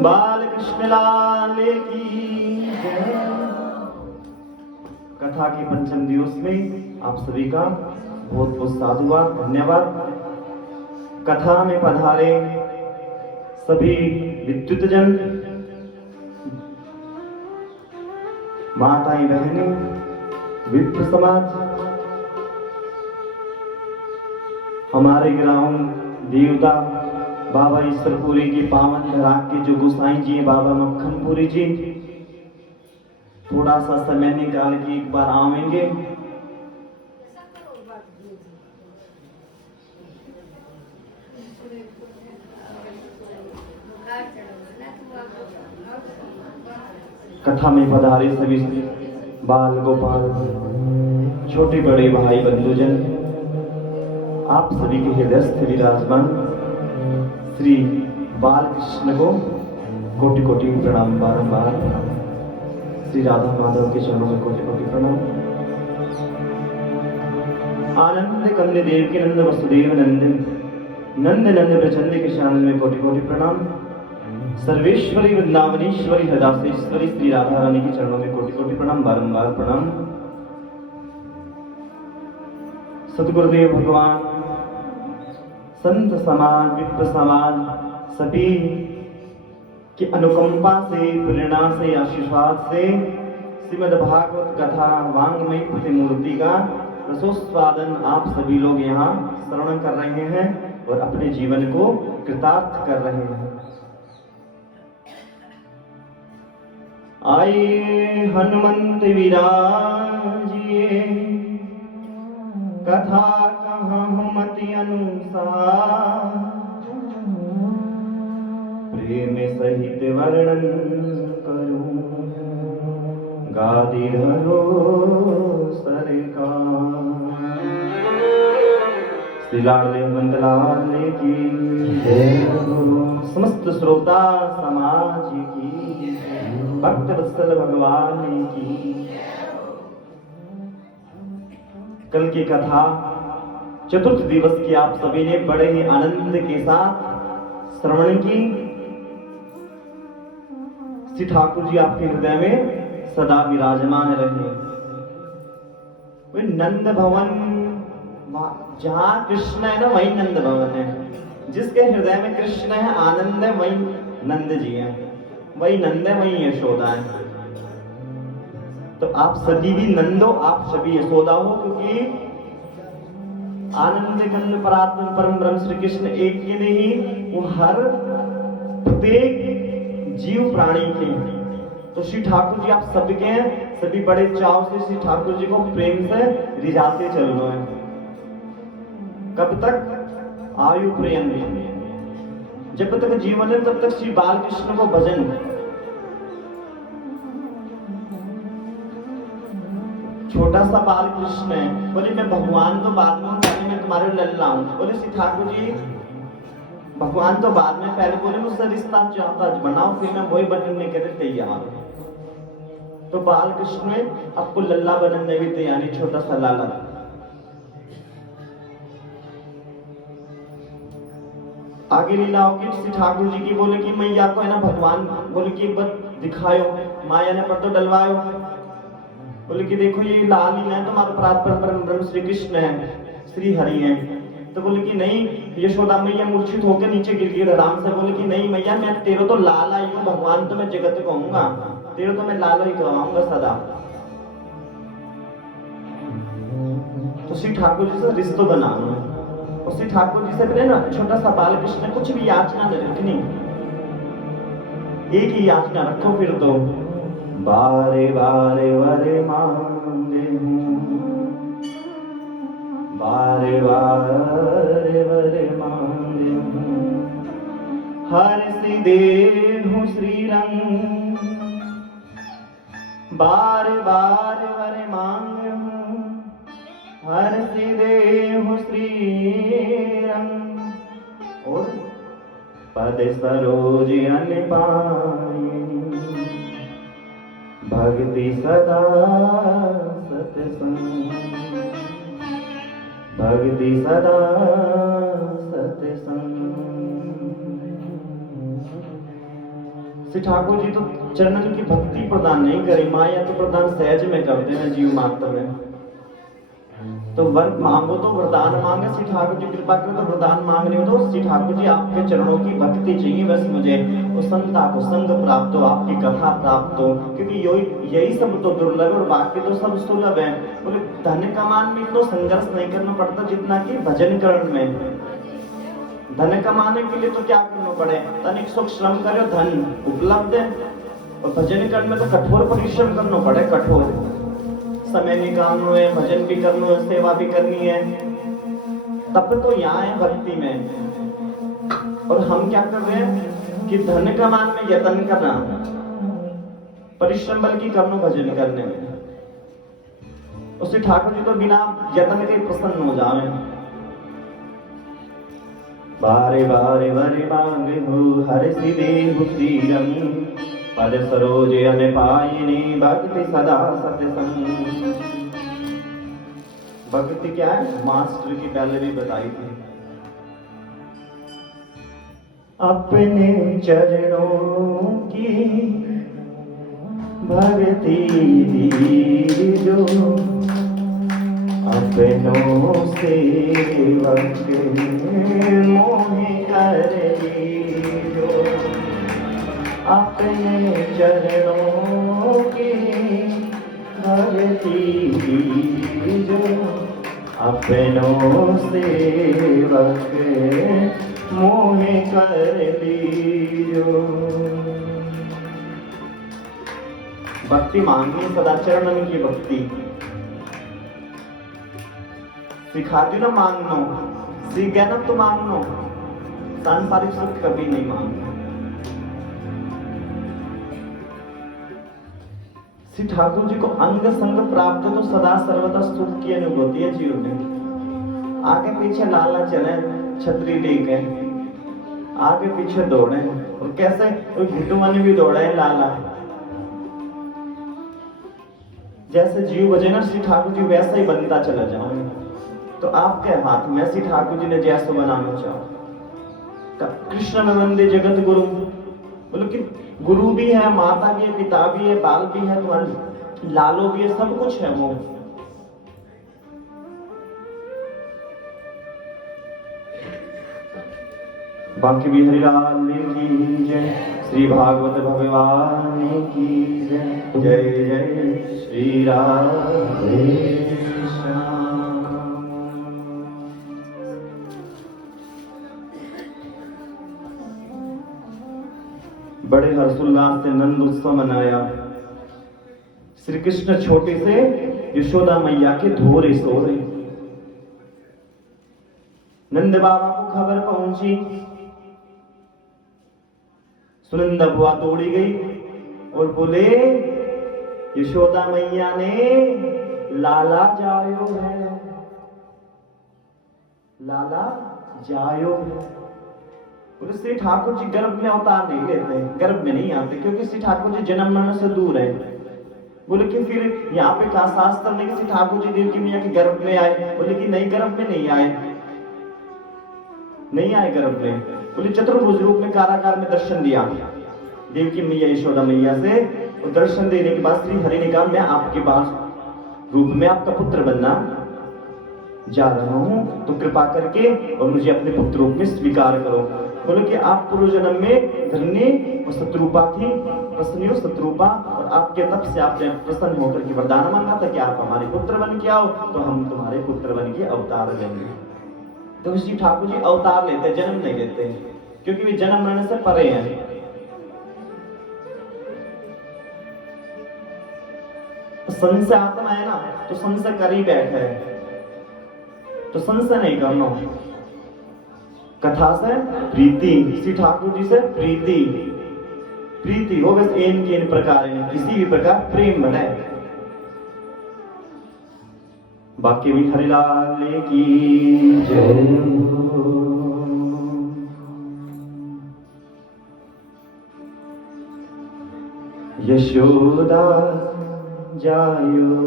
बाल कृष्ण लाल की जय। कथा के पंचम दिवस में आप सभी का बहुत बहुत साधुवाद, धन्यवाद। कथा में पधारे सभी विद्युतजन, माताएं, बहनें, विप्र समाज, हमारे ग्राम देवता बाबा ईश्वरपुरी की पावन धरा के जो गोसाई जी हैं, बाबा मक्खनपुरी जी, थोड़ा सा समय निकाल के एक बार आवेंगे। कथा में पधारे सभी बाल गोपाल, छोटे बड़े भाई बंधुजन, आप सभी के हृदयस्थ विराजमान श्री बालकृष्ण को कोटि कोटि प्रणाम बारंबार। श्री राधा माधव के चरणों में कोटि कोटि प्रणाम। आनंद कंद देव के नंद वसुदेव नंद नंद नंद प्रचंड के शानंद में कोटि कोटि प्रणाम। सर्वेश्वरी वृंदावनेश्वरी हृदयेश्वरी श्री राधा रानी के चरणों में कोटि कोटि प्रणाम बारंबार प्रणाम। सतगुरुदेव भगवान, संत समाज, विप्र समाज सभी की अनुकंपा से, प्रेरणा से, आशीर्वाद से श्रीमद् भागवत कथा वांग्मयी प्रतिमूर्ति का रसोस्वादन आप सभी लोग यहाँ श्रवण कर रहे हैं और अपने जीवन को कृतार्थ कर रहे हैं। आइए हनुमंत विराजिए, कथा कहाँ मति अनुसार, प्रेम सहित वर्णन करूं, गादी धरो सरकार। श्री लाडले मंदलाल की जय। समस्त श्रोता समाज की, भक्त वत्सल भगवान की। कल की कथा चतुर्थ दिवस की आप सभी ने बड़े ही आनंद के साथ श्रवण की। श्री ठाकुर जी आपके हृदय में सदा विराजमान रहे। वे नंद भवन, जहां कृष्ण है ना वही नंद भवन है। जिसके हृदय में कृष्ण है, आनंद है, वही नंद जी है, वही नंद है, वही यशोदा है। तो आप सभी भी नंदो, आप सभी यशोदा हो, क्योंकि आनंद कंद परात्म परम ब्रह्म श्री कृष्ण एक के नहीं, वो हर प्रत्येक जीव प्राणी के। तो श्री ठाकुर जी आप सबके हैं, सभी बड़े चाव से श्री ठाकुर जी को प्रेम से रिझाते चल रहे हैं। कब तक? आयु पर्यंत, जब तक जीवन है तब तक श्री बालकृष्ण को भजन। छोटा सा बाल कृष्ण है, बोले मैं भगवान तो बाद में, पहले मैं तुम्हारे लल्ला हूं। बोले श्री ठाकुर जी भगवान तो बाद में, पहले बोले मुझसे रिश्ता चाहता बनाओ, फिर मैं वही बनने के लिए तैयार। तो बाल कृष्ण में आपको लल्ला बनने भी तैयारी, छोटा सा लाला। आगे लीला होगी श्री ठाकुर जी की। बोले कि मैया को है ना भगवान, बोले कि एक बार दिखायो, माया ने पर तो डलवायो। बोले कि देखो ये लाल ही है, तुम्हारा परात्पर परम ब्रह्म श्री कृष्ण है, श्री हरि है। तो बोले कि नहीं, यशोदा मैया मूर्छित होकर नीचे गिर गई आराम से। बोले कि नहीं मैया, मैं तेरे तो लाल आई हूँ, भगवान तो मैं जगत कहूंगा, तेरे तो मैं लाल ही कहूंगा सदा। तो श्री ठाकुर जी से रिश्तो बनाना, और श्री ठाकुर जी से बोले ना छोटा सा बाल कृष्ण, कुछ भी याचना न रखनी, एक ही याचना रखो, फिर तो बारे बारे वरे मांगे हूँ, बारे बारे वरे मांगे हूँ, हर सी देहु श्री रंग, बार बार वरे मांगे हूँ, हर सी देहु श्री रंग। और पद सरोज अन पाए, भक्ति सदा सत्संग, भक्ति सदा सत्संग। श्री ठाकुर जी तो चरणन की भक्ति प्रदान नहीं करे, माया तो प्रदान सहज में करते हैं जीव मात्र में। तो वर मांगो तो वरदान मांगे, श्री ठाकुर जी कृपा करो तो वरदान मांगने हो तो श्री ठाकुर जी आपके चरणों की भक्ति चाहिए, बस मुझे उस संता को संग प्राप्त हो, आपकी कथा प्राप्त हो, क्योंकि यही सब तो दुर्लभ और बाकी तो सब सुलभ है। बोले धन कमान में तो संघर्ष नहीं करना पड़ता जितना कि भजन करण में। धन कमाने के लिए तो क्या करना पड़े, तनिक सुख श्रम करो धन उपलब्ध है, और भजन करने में तो कठोर परिश्रम करना पड़े, कठोर समय निकालना है, भजन भी करना है, सेवा भी करनी है, तब तो यहाँ है भक्ति में। और हम क्या कर रहे हैं कि धन कमान में यत्न करना, परिश्रम बल्कि करना भजन करने में। उससे ठाकुर जी तो बिना यत्न के प्रसन्न हो जावे। बारे बारे बारे मांगे हो हर सिदे श्रीरमी, पद सरोज हमें पायनी भक्ति सदा सत्संग। भक्ति क्या है, मास्टर की पहले भी बताई थी। अपने चरणों की भक्ति दीजो, अपनों सेवक मोहि कर लीजो। अपने चरणों की भक्ति दीजो, अपनों सेवक मोहि कर लीजो। भक्ति मांगनी सदा चरणन की भक्ति सिखाती ना मांगनो, सीख गया ना तो मांगनो, सांसारिक सुख कभी नहीं मांगना। श्री ठाकुर जी को अंग संग प्राप्त तो सदा सर्वदा सुख की अनुभूति है जीवन में। आगे पीछे लाला चले छतरी लेके, आगे पीछे दौड़े, और कैसे घुटुआ ने भी दौड़ा है लाला। जैसे जीव बजे ना श्री ठाकुर जी वैसा ही बनता चला जाऊंगा, तो आपके हाथ में श्री ठाकुर जी ने जैसा बनाना चाहो। कृष्ण में वंदे जगत गुरु, बोलो कि गुरु भी है, माता भी है, पिता भी है, बाल भी है, तुम्हारे लालो भी है, सब कुछ है वो। बाकी भी हरिलाल की जय, श्री भागवत भगवान की जय, जय जय श्री राधे श्याम। बड़े हर्षोल्लास से नंद उत्सव मनाया। श्री कृष्ण छोटे से यशोदा मैया के धोरे सो रहे। नंद बाबा को खबर पहुंची, सुनंदा बुआ दौड़ी गई और बोले यशोदा मैया ने लाला जायो है, लाला जायो है। बोले श्री ठाकुर जी गर्भ में अवतार नहीं लेते, गर्भ में नहीं आते, क्योंकि श्री ठाकुर जी जन्म मरण से दूर है। बोले कि फिर यहाँ पे कहा शास्त्र नहीं कि श्री ठाकुर जी देवकी मैया के गर्भ में आए। बोले कि नहीं, गर्भ में नहीं आए, नहीं आए गर्भ में। बोले चतुर्भुज रूप में कारागार में दर्शन दिया देवकी मैया यशोदा मैया से, और दर्शन देने के बाद श्री हरि ने कहा मैं आपके पास रूप में आपका पुत्र बनना जा रहा हूं, तो कृपा करके और मुझे अपने पुत्र रूप में स्वीकार करो। बोले कि आप पूर्व जन्म में धरनी और शत्रुपा थी, प्रसन्नी और शत्रुपा, और आपके तप से आपने प्रसन्न होकर के वरदान मांगा था कि आप हमारे पुत्र बन के आओ, तो हम तुम्हारे पुत्र बन के अवतार लेंगे। तो श्री ठाकुर जी अवतार लेते, जन्म नहीं लेते, क्योंकि वे जन्म मरण से परे हैं। संशय आत्मा है ना, तो संशय कर ही बैठे है, तो संशय नहीं करना। कथा से प्रीति, श्री ठाकुर जी से प्रीति, प्रीति हो बस इन के इन प्रकार किसी भी प्रकार प्रेम बने। बाकी भी हरिलाल की जय। यशोदा जायो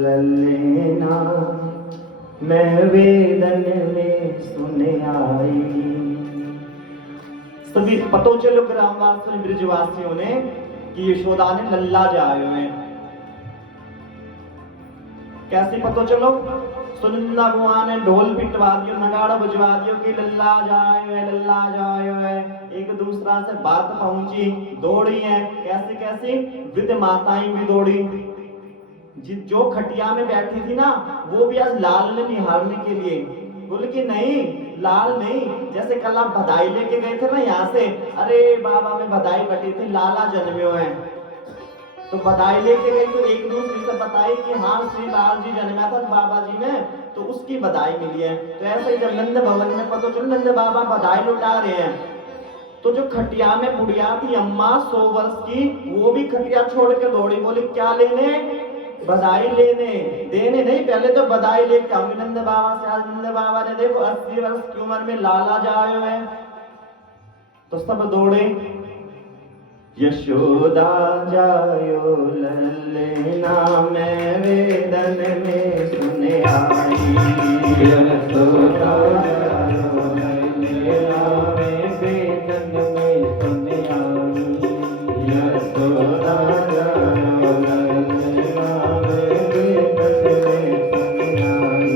ललेना, मैं वेदन में सुन आई, सभी पतो चलो ग्रामवासियों ने ब्रिजवासियों ने कि यशोदा ने लल्ला जाए हुए। कैसे पतो चलो? सुनंदा बुआ ने ढोल पिटवा दियो, नगाड़ा बजवा दियो कि लल्ला जाए हुए, लल्ला जाए हुए। एक दूसरा से बात पहुंची, दौड़ी है। कैसे कैसे? वृद्ध माताएं भी दौड़ी। जो खटिया में बैठी थी ना, वो भी आज लाल ने निहारने के लिए बोले कि नहीं, लाल नहीं। जैसे कल आप बधाई लेके गए थे ना यहाँ से, अरे बाबा में बधाई बटी थी, लाला जन्मे है। तो बधाई लेके गई तो एक दूसरे से बताई कि हाँ श्री लाल जी जन्मा था बाबा जी ने, तो उसकी बधाई मिली है। तो ऐसे ही जब नंद भवन में पता चलो नंद बाबा बधाई लुटा रहे हैं, तो जो खटिया में बुढ़िया थी अम्मा 100 वर्ष की, वो भी खटिया छोड़ के दौड़ी, बोली क्या लेने? बधाई लेने, देने नहीं, पहले तो बधाई लेके आऊंगी नंद बाबा से। आज नंद बाबा ने देखो 80 वर्ष की उम्र में लाला जाए हुए। तो सब दौड़े, यशोदा जायो लल्लेना मैं वेदन में सुने आई। यशोदा जायो लल्लेना मैं वेदन में सुने आई। यशोदा जायो लल्लेना मैं वेदन में सुने आई।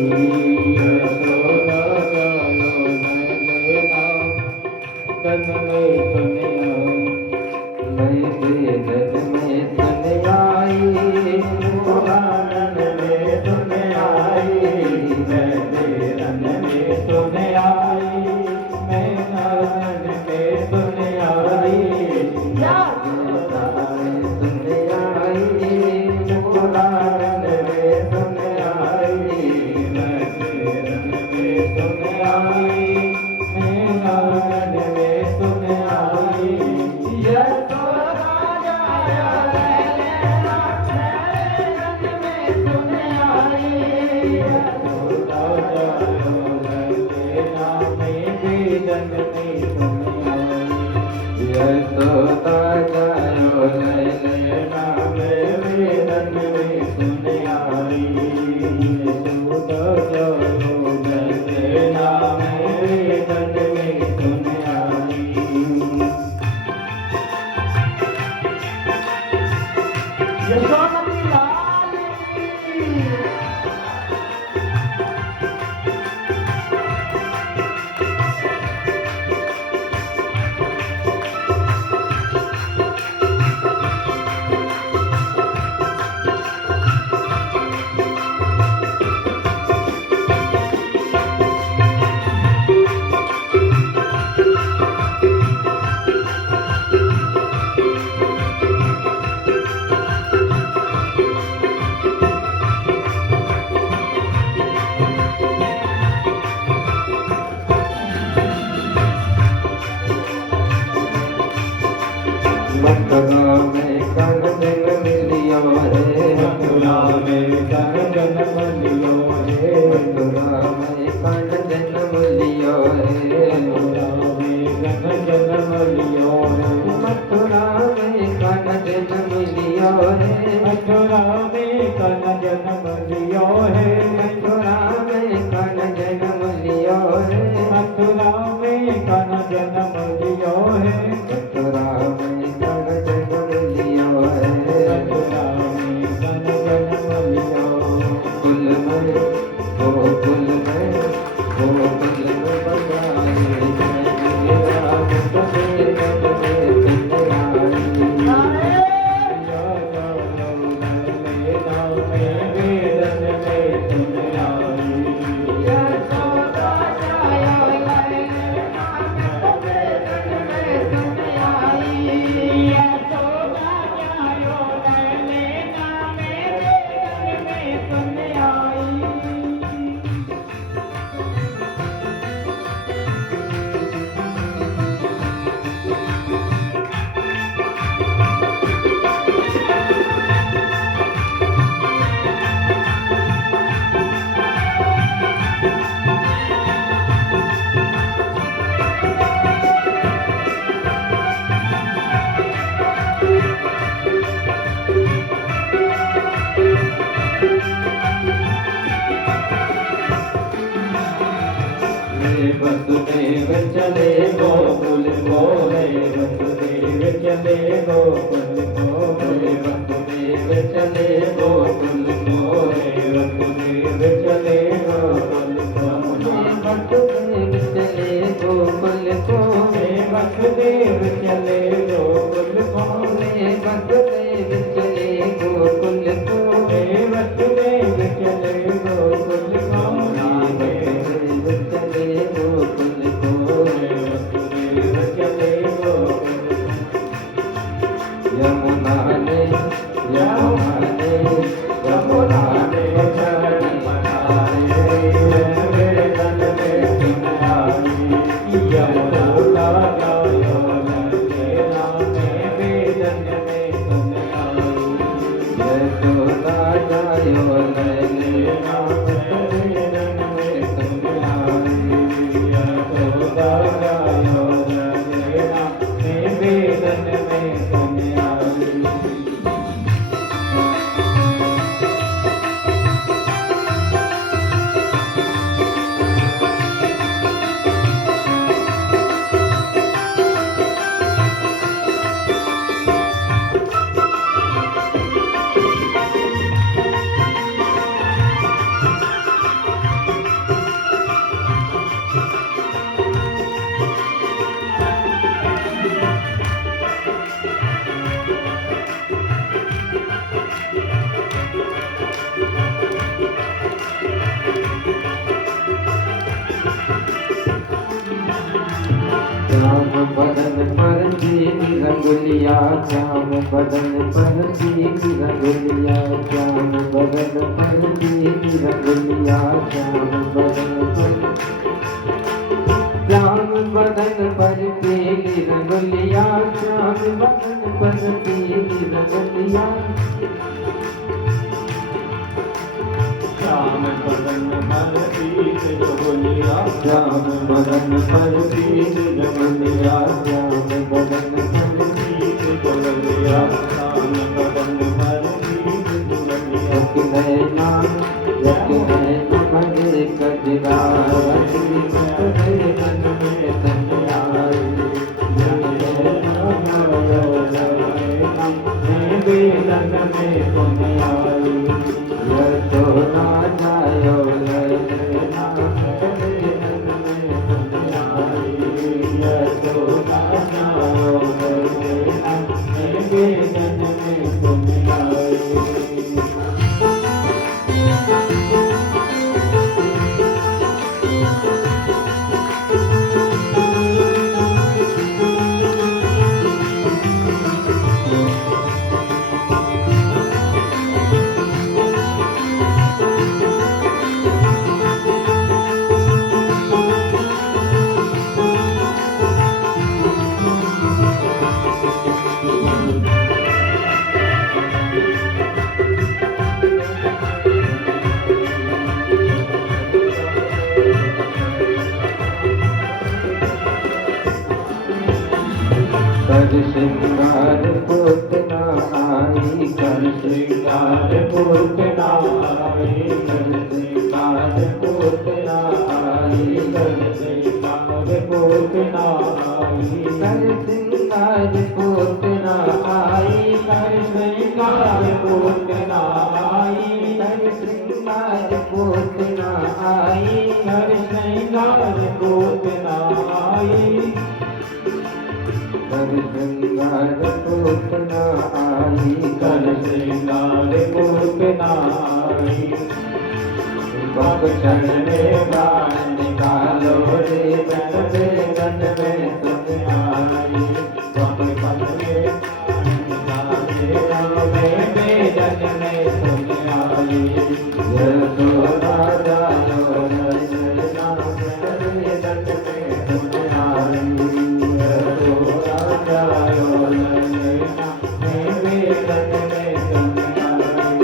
यशोदा जायो लल्लेना वेदन में सुने आई। मैं वेदन में सुने आई, पुराण में सुने आई। मैं वेदन में सुने आई, मैं नारायण में सुने आई। यशोदा में सुने आई, पुराण में सुने आई। मैं वेदन में सुने आई, मैं नारायण में सुने आई। मथुरा में कन दिन मिलियो रे, मथुरा में कन जन्म लियो रे। मथुरा में कन जन्म लियो रे, मथुरा में कन जन्म लियो रे। मथुरा में कन जन्म लियो रे, मथुरा में कन जन्म लियो रे। मथुरा में कन जन्म लियो रे, मथुरा में कन जन्म लियो रे। मथुरा में वसुदेव चले गोकुल को चले गोकुल को हे वसुदेव चले गोकुल को हे वसुदेव चले गोकुल को वसुदेव चले गोकुल को हे वसुदेव चले गोकुल को हे वसुदेव चले गोकुल को हे वसुदेव चले गोकुल को वसुदेव चले गोकुल को हे वसुदेव चले गोकुल यमुना ने यमुना ने चरण पधारे वेदन में सुन आई यमुना गायो लगे नामे वेदन में सुन आई यशोदा गायो लगे नामे वेदन में सुन आई यशोदा गायो लगे नामे वेदन में सुन आई श्याम बदन पर दीनी रंगुलिया श्याम बदन पर दीनी रंगुलिया श्याम बदन पर दीनी रंगुलिया श्याम बदन पर पीली रंगुलिया श्याम बदन पर पीली रंगुलिया श्याम बदन पर पीत जगुलिया श्याम बदन पर पीली रंगुलिया श्याम बदन पर पीत जगुलिया श्याम बदन पर पीत जगुलिया नैना भगे कजरा वेदन में सुन आई यशोदा जायो वेदन में सुन आई यशोदा जायो वेदन में सुन आई कर श्रृंगार पूतना आई कर श्रृंगार पूतना आई कर श्रृंगार पूतना आई कर श्रृंगार पूतना आई कर श्रृंगार पूतना आई कर श्रृंगार पूतना आई कर श्रृंगार पूतना आई कर श्रृंगार पूतना आई कर श्रृंगार पूतना आई कर श्रृंगार पूतना आई बक्सर में प्राण निकालो रे वेदन में सुन आई बक्सर में प्राण निकालो रे वेदन में सुन आई यशोदा जायो वेदन में सुन आई यशोदा जायो वेदन में सुन आई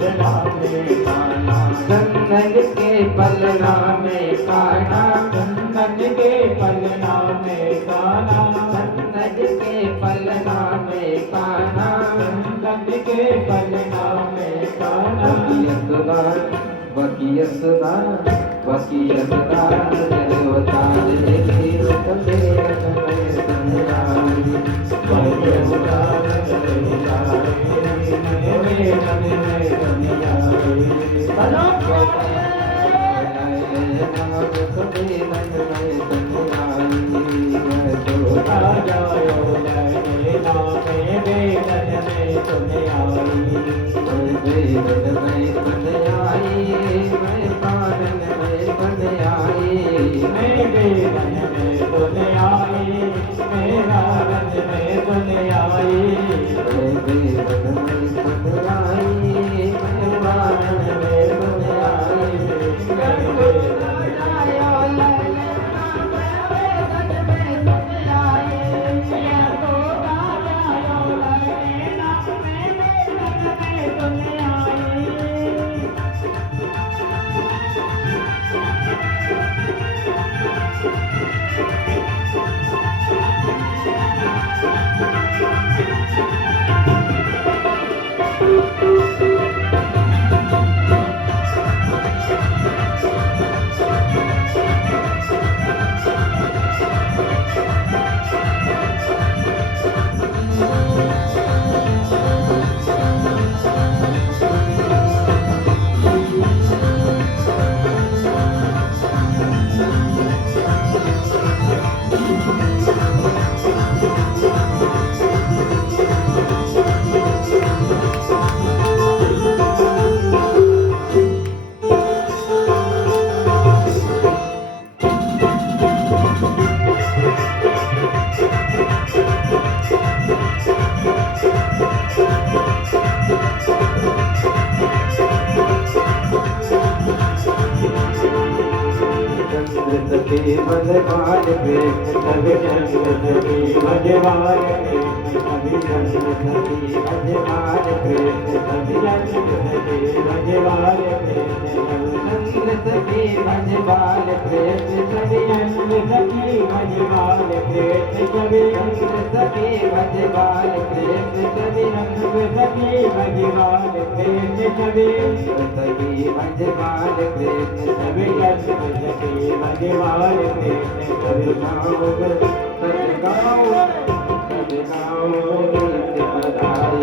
पलना में काना, चंदन के पलना में काना, चंदन के पलना में काना, चंदन के पलना में काना, चंदन के पलना में काना। वकीयतदा वकीयतदा जलवतार देखी तबे मैं संजाई, वकीयतदा जलवतार मेरे मन में संजाई। नाम तबे मन में संजाई, मैं तो जायो लगे नाम वेदन में सुन आई, वेदन में सुन आई, मैं पालन में बन आई, मैं वेदन में सुन आई, मेरा रंग में सुन आई, मैं वेदन में सुन आई, मैं पालन में बन आई, के मजबार प्रेम सभी जन्नत की मजबार प्रेम सभी जन्नत की मजबार प्रेम सभी जन्नत की मजबार प्रेम जन्नत की मजबार प्रेम सभी जन्नत की मजबार प्रेम सभी जन्नत की मजबार प्रेम सभी जन्नत की मजबार प्रेम सभी जन्नत की मजबार प्रेम सभी जन्नत की मजबार प्रेम सभी गाओ सदगाओ सदगाओ गीत बधाई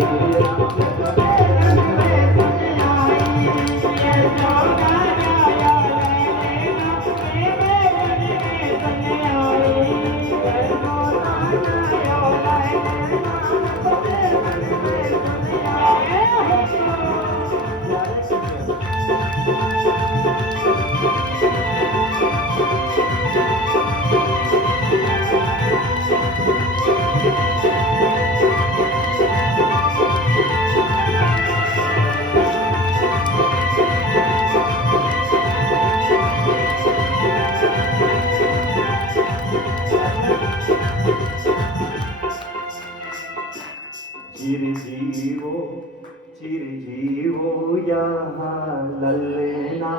चिरजीवो यहाँ ललना।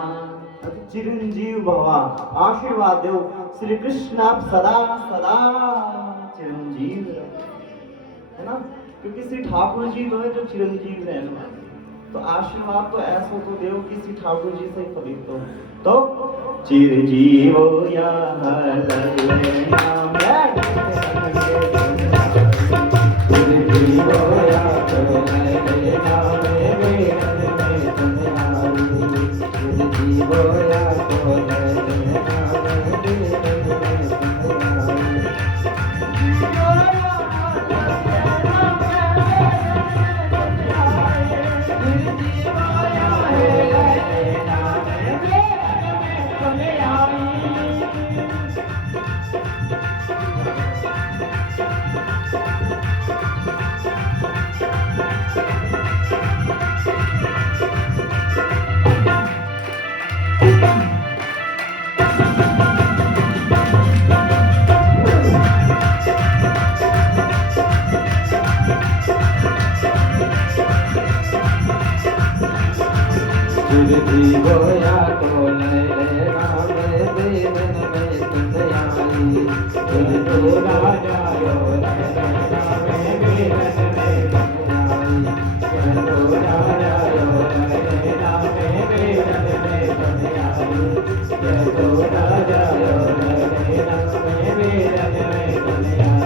चिरंजीव भवा, आशीर्वाद दो श्री कृष्ण, आप सदा सदा चिरंजीव है ना, क्योंकि श्री ठाकुर जी तो है जो चिरंजीव है ना, तो आशीर्वाद तो ऐसा तो दो कि श्री ठाकुर जी से कभी तो चिरजीवो यहाँ ललना। फिर भी गोया तो नैना में देवन में सुन आई। फिर तो राजा यो नैना में देवन में सुन आई। फिर तो राजा यो नैना में देवन में सुन आई। फिर तो राजा यो नैना में देवन में सुन आई।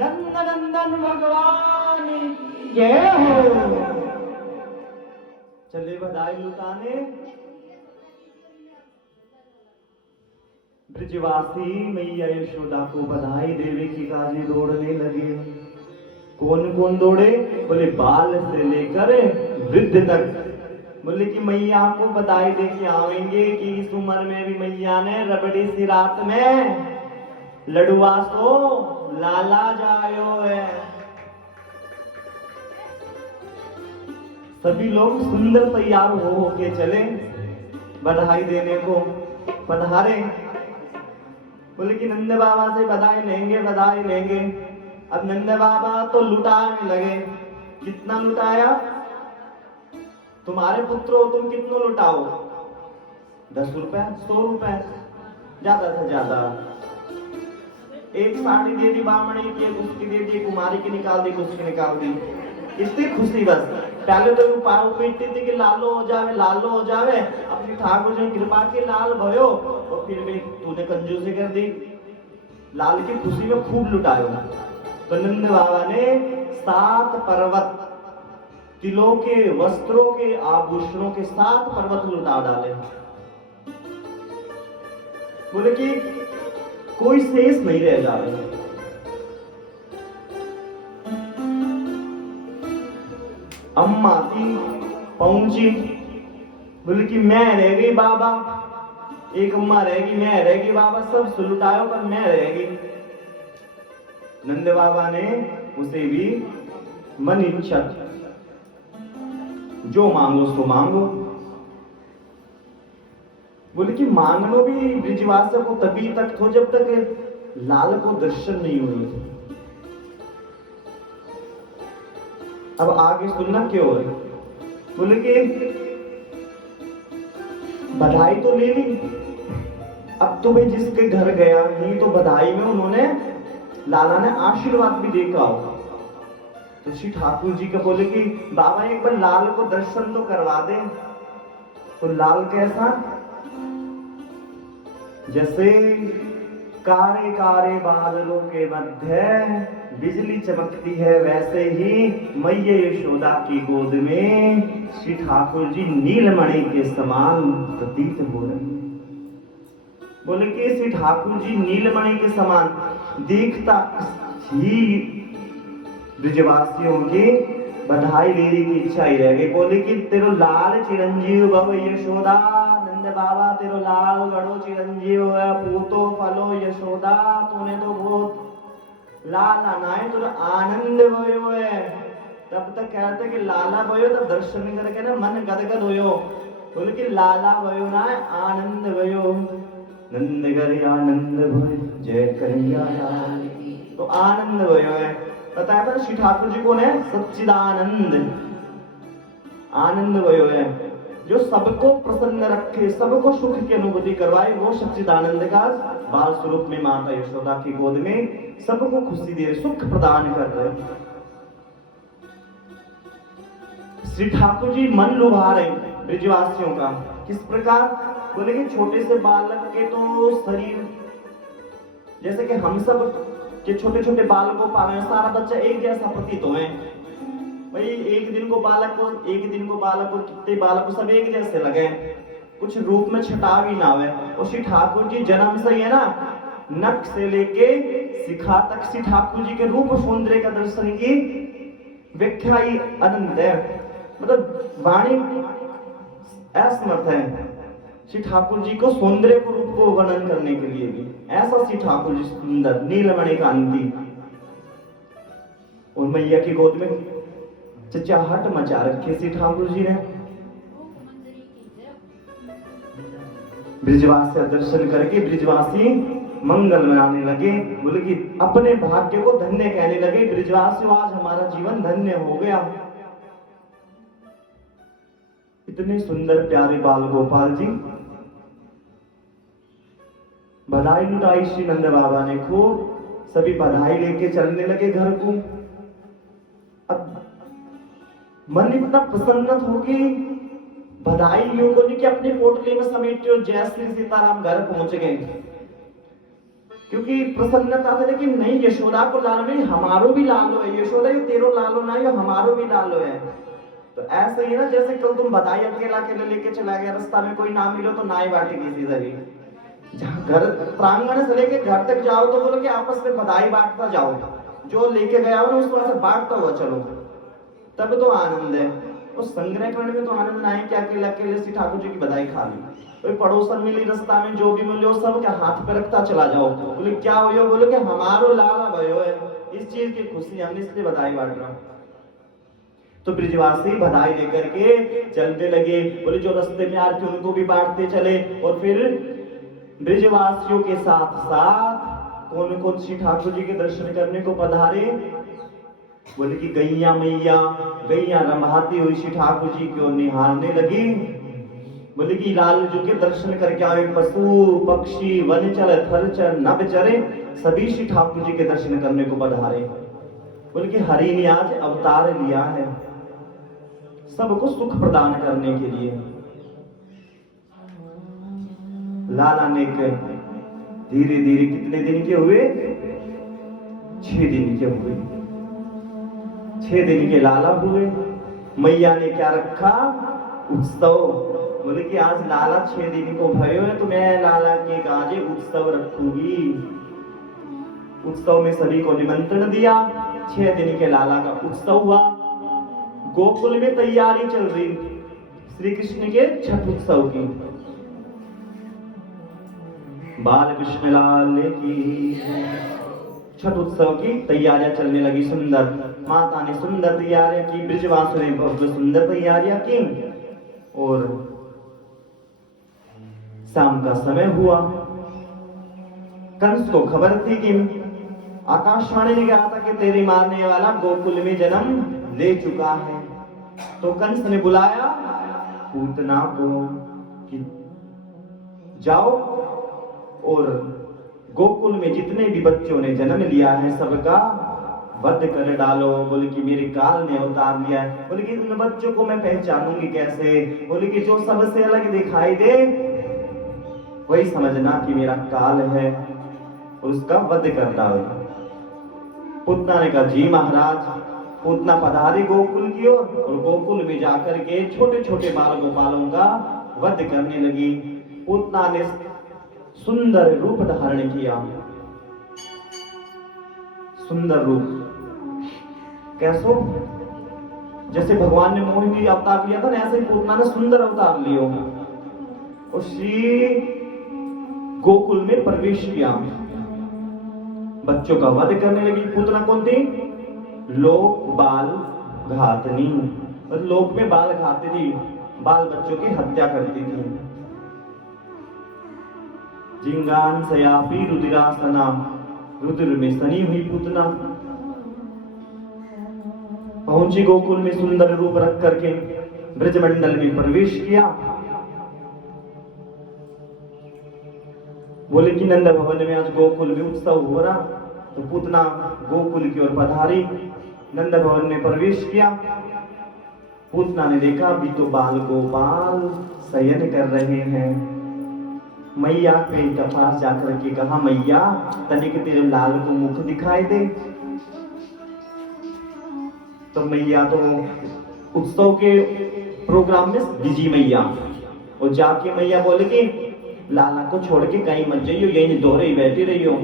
नंद नंदन भगवान जय हो। चले बधाई लुटाने ब्रजवासी मैया यशोदा को बधाई देवे की काजी दौड़ने लगे। कौन कौन दौड़े? बोले बाल से लेकर वृद्ध तक। बोले कि मैया को बधाई दे के आवेंगे कि इस उम्र में भी मैया ने रबड़ी सी रात में लडुआ सो लाला जायो है। सभी लोग सुंदर तैयार हो के चले बधाई देने को पधारे। बोले कि नंद बाबा से बधाई लेंगे बधाई लेंगे। अब नंद बाबा तो लुटाने लगे। कितना लुटाया? तुम्हारे पुत्र हो तुम कितना लुटाओ? 10 रुपए 100 रुपए ज्यादा से ज्यादा। एक साड़ी दे दी बामणी की, एक उसकी दे दी, कुमारी की निकाल दी, उसकी निकाल दी। इतनी खुशी बस। पहले तो पाव पीटती थी कि लालो हो जावे लालो हो जावे। अपनी ठाकुर जी कृपा के लाल भयो और फिर भी तूने कंजूसी कर दी। लाल की खुशी में खूब लुटायो। तो नंद बाबा ने 7 पर्वत तिलों के वस्त्रों के आभूषणों के 7 पर्वत लुटा डाले। बोले कि कोई शेष नहीं रह जावे। अम्मा थी पहुंची। बोले कि मैं रह गई बाबा। एक अम्मा रहेगी मैं रहेगी बाबा, सब लुटायो पर मैं रहेगी। नंद बाबा ने उसे भी मन इच्छा जो मांगो सो मांगो। बोले कि मांगनो भी ब्रिजवासियों को तभी तक थो जब तक लाल को दर्शन नहीं हुए। अब आगे सुनना क्यों है? बोले कि बधाई तो ले ली, अब तो भाई जिसके घर गया नहीं तो बधाई में उन्होंने लाला ने आशीर्वाद भी देखा हो। तो श्री ठाकुर जी का बोले कि बाबा एक बार लाल को दर्शन तो करवा दे। तो लाल कैसा? जैसे कारे कारे बादलों के मध्य बिजली चमकती है, वैसे ही मैया यशोदा की गोद में श्री ठाकुर जी नीलमणि के समान प्रतीत हो रहे हैं। बोले कि श्री ठाकुर जी नीलमणि के समान देखता ही ब्रजवासियों की बधाई लेने की इच्छा ही रह गई। बोले कि तेरो लाल चिरंजीव भव यशोदा। नंद बाबा तेरो लाल गढ़ो चिरंजीव है, पूतो फलो यशोदा। तूने तो बहुत लाला नाय तो आनंद भयो है। तब तक कहते कि लाला भयो, तब दर्शन करके ना मन गदगद होयो। बोले कि लाला भयो ना आनंद भयो। नंद घर आनंद भयो जय कन्हैया लाल। तो आनंद भयो है। बताया था श्री ठाकुर जी कौन है? सच्चिदानंद। आनंद भयो है जो सबको प्रसन्न रखे, सबको सुख की अनुभूति करवाए, वो सच्चिदानंद का बाल स्वरूप में माता यशोदा की गोद में सबको खुशी दे रहे, सुख प्रदान कर रहे। श्री ठाकुर जी मन लुभा रहे ब्रजवासियों का। किस प्रकार? बोले कि छोटे से बालक के तो शरीर, जैसे कि हम सब के छोटे छोटे बालकों को पाले, सारा बच्चा एक जैसा प्रतीत हो। भाई एक दिन को बालक को कितने बालक को सब एक जैसे लगे, कुछ रूप में छटा भी ना हुए। और श्री ठाकुर जी जन्म से ही है ना, नख से लेके शिखा तक श्री ठाकुर जी के रूप सौंदर्य का दर्शन की व्याख्या ही अनंत है। मतलब वाणी असमर्थ है श्री ठाकुर जी को सौंदर्य को रूप को वर्णन करने के लिए भी। ऐसा श्री ठाकुर जी सुंदर नीलमणि कांति। और मैया की गोद में चचाहट मचा रखी श्री ठाकुर जी ने। ब्रिजवासी दर्शन करके ब्रिजवासी मंगल मनाने लगे। बोले कि अपने भाग्य को धन्य कहने लगे, ब्रिजवासी आज हमारा जीवन धन्य हो गया। इतने सुंदर प्यारे बाल गोपाल जी। बधाई लुटाई श्री नंद बाबा ने खूब, सभी बधाई लेके चलने लगे घर को। अब मन इतना प्रसन्नत हो गई, बधाई लोगों ने कि अपने पोटली में समेटे और जय श्री सीताराम घर पहुंच गए, क्योंकि प्रसन्नता से। लेकिन नहीं, यशोदा को लालो नहीं, हमारो भी लालो है। यशोदा ये तेरो लालो ना, ये हमारो भी लालो है। तो ऐसे ही ना, जैसे कल तुम बधाई अकेला अकेले लेके चला गया, रास्ता में कोई ना मिलो तो नाई बांटे किसी से भी। जहाँ घर प्रांगण से लेके घर तक जाओ तो बोलो कि आपस में बधाई बांटता जाओ, जो लेके गया हो ना उसको ऐसे बांटता हुआ चलो, तब तो आनंद है। उस संग्रह करने में तो आनंद ना है कि अकेले अकेले श्री ठाकुर जी की बधाई खा ली। कोई पड़ोसन मिली रास्ता में, जो भी मिलो सब क्या हाथ पे रखता चला जाओ, बोले क्या हो, बोले कि हमारो लाला भयो है, इस चीज की खुशी हमने इसलिए बधाई बांट रहा। तो ब्रिजवासी बधाई लेकर के चलते लगे, बोले जो रास्ते में आते उनको भी बांटते चले। और फिर ब्रिजवासियों के साथ साथ कौन कौन श्री ठाकुर जी के दर्शन करने को पधारे, बोले कि गैया मैया, गैया रमाती हुई श्री ठाकुर जी को निहारने लगी। बोले कि लाल जी के दर्शन करके आए, पशु पक्षी वनचर थरचर नभचरे सभी श्री ठाकुर जी के दर्शन करने को पधारे। बोले कि हरि ने आज अवतार लिया है सबको सुख प्रदान करने के लिए। लाला ने धीरे धीरे कितने दिन के हुए, 6 दिन के हुए। 6 दिन के लाला हुए। मैया ने क्या रखा, उत्सव। बोले कि आज लाला 6 दिन को भयो है तो मैं लाला के काजे उत्सव रखूंगी। उत्सव में सभी को निमंत्रण दिया। 6 दिन के लाला का उत्सव हुआ। गोकुल में तैयारी चल रही श्री कृष्ण के छठ उत्सव की। बाल कृष्ण लाल की छठ उत्सव की तैयारियां चलने लगी। सुंदर माता ने सुंदर तैयारियां की, ब्रिजवासियों ने बहुत सुंदर तैयारियां की। और शाम का समय हुआ। कंस को खबर थी कि आकाशवाणी ने कहा था कि तेरी मारने वाला गोकुल में जन्म ले चुका है। तो कंस ने बुलाया पूतना को कि जाओ और गोकुल में जितने भी बच्चों ने जन्म लिया है सबका वध कर डालो। बोले कि मेरे काल ने अवतार लिया है। बोले कि उन बच्चों को मैं पहचानूंगी कैसे। बोले कि जो सबसे अलग दिखाई दे वही समझना कि मेरा काल है, और उसका वध कर डालो। पूतना ने कहा जी महाराज। पूतना पधारी गोकुल की ओर, और गोकुल में जाकर के छोटे छोटे बाल गोपालों का वध करने लगी। पूतना ने सुंदर रूप धारण किया। सुंदर रूप कैसो, जैसे भगवान ने मोहिनी अवतार लिया था ना, ऐसे ही पूतना ने सुंदर अवतार लियो और श्री गोकुल में प्रवेश किया। बच्चों का वध करने लगी। पूतना कौन थी, लोक बाल घातनी। और लोक में बाल घातनी थी, बाल बच्चों की हत्या करती थी। जिंगान सयापी रुद्रासना, रुद्र में सनी हुई पूतना पहुंची गोकुल में। सुंदर रूप रख करके ब्रजमंडल में प्रवेश किया। बोले कि नंद भवन में आज गोकुल में उत्सव हो रहा। तो पूतना गोकुल की ओर पधारी, नंद भवन में प्रवेश किया। पूतना ने देखा अभी तो बाल गोपाल शयन कर रहे हैं। मैया के पास जाकर के कहा, मैया तनिक तेरे लाल को मुख दिखाई दे। तो मैया तो उत्सव के प्रोग्राम में बिजी मैया, और जाके मैया बोले कि लाला को छोड़ के कहीं मत जाइयो, यही दोहरे ही बैठी रही हो।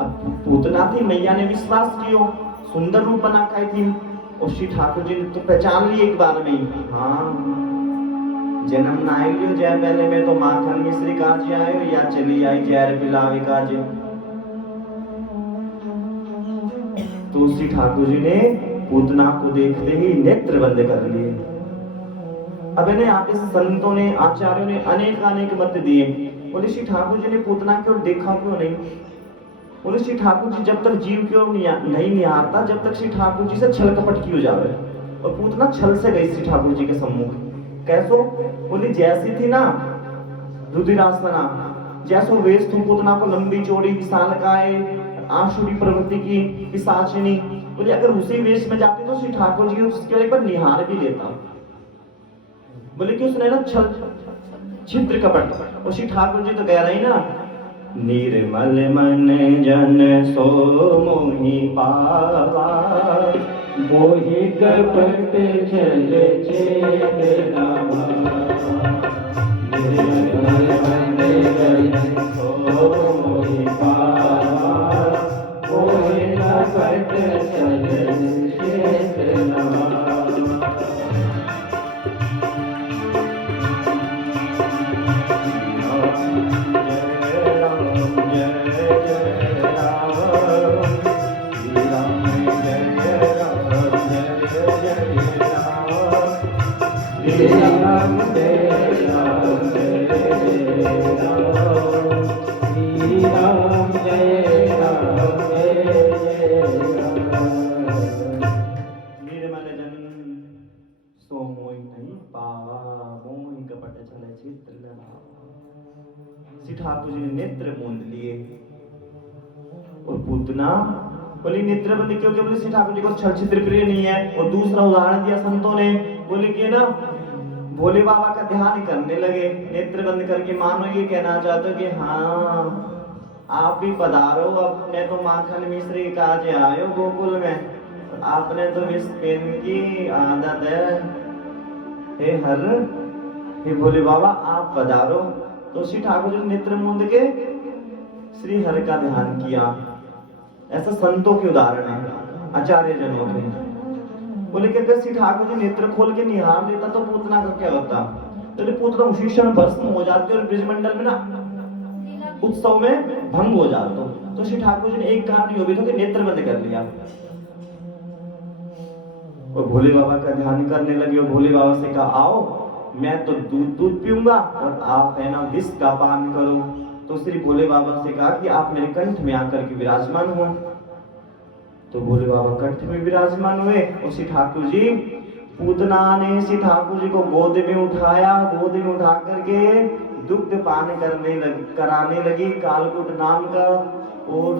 अब पूतना थी, मैया ने विश्वास कियो, सुंदर रूप बना के थी। और श्री ठाकुर जी ने तो पहचान ली एक बार में ही। हाँ, जन्म ना लियो जय पहले में तो माखन मिश्री काज आयो, या चली आई जहर पिलावे काज। तो श्री ठाकुर जी ने पूतना को देखते ही नेत्र बंद कर लिए। अब इन्हें यहाँ पे संतों ने, आचार्यों ने अनेक अनेक मत दिए। बोले श्री ठाकुर जी ने पूतना की ओर देखा क्यों नहीं। बोले श्री ठाकुर जी जब तक जीव की ओर नहीं निहारता, जब तक श्री ठाकुर जी से छल कपट की हो जावे। और पूतना छल से गई श्री ठाकुर जी के सम्मुख। कैसो? बोली जैसी थी ना रुधिरासना, जैसो वेश थी पूतना को लंबी चौड़ी विशालकाय आशुरी प्रवृत्ति की पिशाचिनी। बोले अगर उसी वेश में जाती तो श्री ठाकुर जी उसके एक बार निहार भी लेता। बोले कि उसने ना छल छिद्र कपट, और श्री ठाकुर जी तो कह रहे ना, निर्मल मन जन सो मोहि पावा, मोहि कपट छल चेतना, निर्मल मन जन सो मोहि पावा, मोहि कपट छल चेतना। ठाकुर जी ने नेत्र मूंद लिए और पूतना बोली नेत्र बंद क्यों? बोले श्री ठाकुर जी को छल छिद्र प्रिय नहीं है। और दूसरा उदाहरण दिया संतों ने, बोले कि ना भोले बाबा का ध्यान करने लगे नेत्र बंद करके, मानो ये कहना चाहते हो कि हाँ आप भी पधारो, अपने तो माखन मिश्री काज आयो गोकुल में, आपने तो इस पेन की आदत है। हे हर, हे भोले बाबा आप पधारो। तो श्री ठाकुर जी ने नेत्र मूंद के श्री हरि का ध्यान किया। ऐसा संतों के उदाहरण है, आचार्य जनों के। बोले कि अगर श्री ठाकुर जी नेत्र खोल के निहार लेता तो पूतना का क्या होता? तो पूतना उसी क्षण भस्म हो जाती और ब्रजमंडल में ना उत्सव में भंग हो जाता। तो श्री ठाकुर जी ने एक कारण यो भी था कि नेत्र बंद कर लिया और भोले बाबा का ध्यान करने लगे। और भोले बाबा से कहा आओ मैं तो दूध पीऊंगा और आप है ना विष का पान करो। तो श्री भोले बाबा से कहा कि आप मेरे कंठ में आकर के विराजमान हो। तो भोले बाबा कंठ में विराजमान हुए और श्री ठाकुर जी, पूतना ने श्री ठाकुर जी को गोद में उठाया, गोद में उठा करके दुग्ध पान कराने लगी कालकूट नाम का। और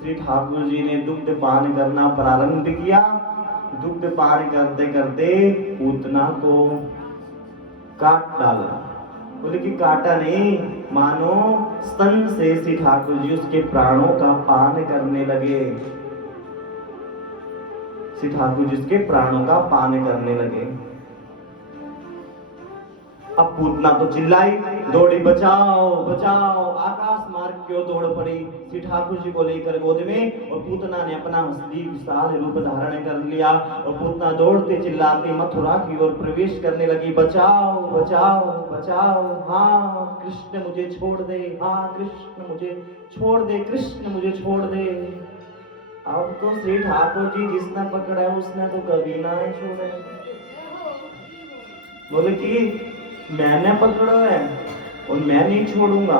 श्री ठाकुर जी ने दुग्ध पान करना प्रारंभ किया। दुग्ध पान करते करते पूतना को काट डाला। बोले कि काटा नहीं, मानो स्तन से श्री ठाकुर जी उसके प्राणों का पान करने लगे। श्री ठाकुर जी उसके प्राणों का पान करने लगे। अब पूतना तो चिल्लाई, दौड़ी बचाओ बचाओ, आकाश मार्ग की ओर दौड़ पड़ी श्री ठाकुर जी को लेकर गोद में। और पूतना ने अपना विशाल रूप धारण कर लिया और पूतना दौड़ते चिल्लाते मथुरा की ओर प्रवेश करने लगी। बचाओ बचाओ बचाओ, हाँ कृष्ण मुझे छोड़ दे, हाँ कृष्ण मुझे छोड़ दे, कृष्ण मुझे छोड़ दे। अब तो श्री ठाकुर जी जिसने पकड़ा उसने तो कभी ना छोड़े। बोले कि मैंने पकड़ा है और मैं नहीं छोड़ूंगा।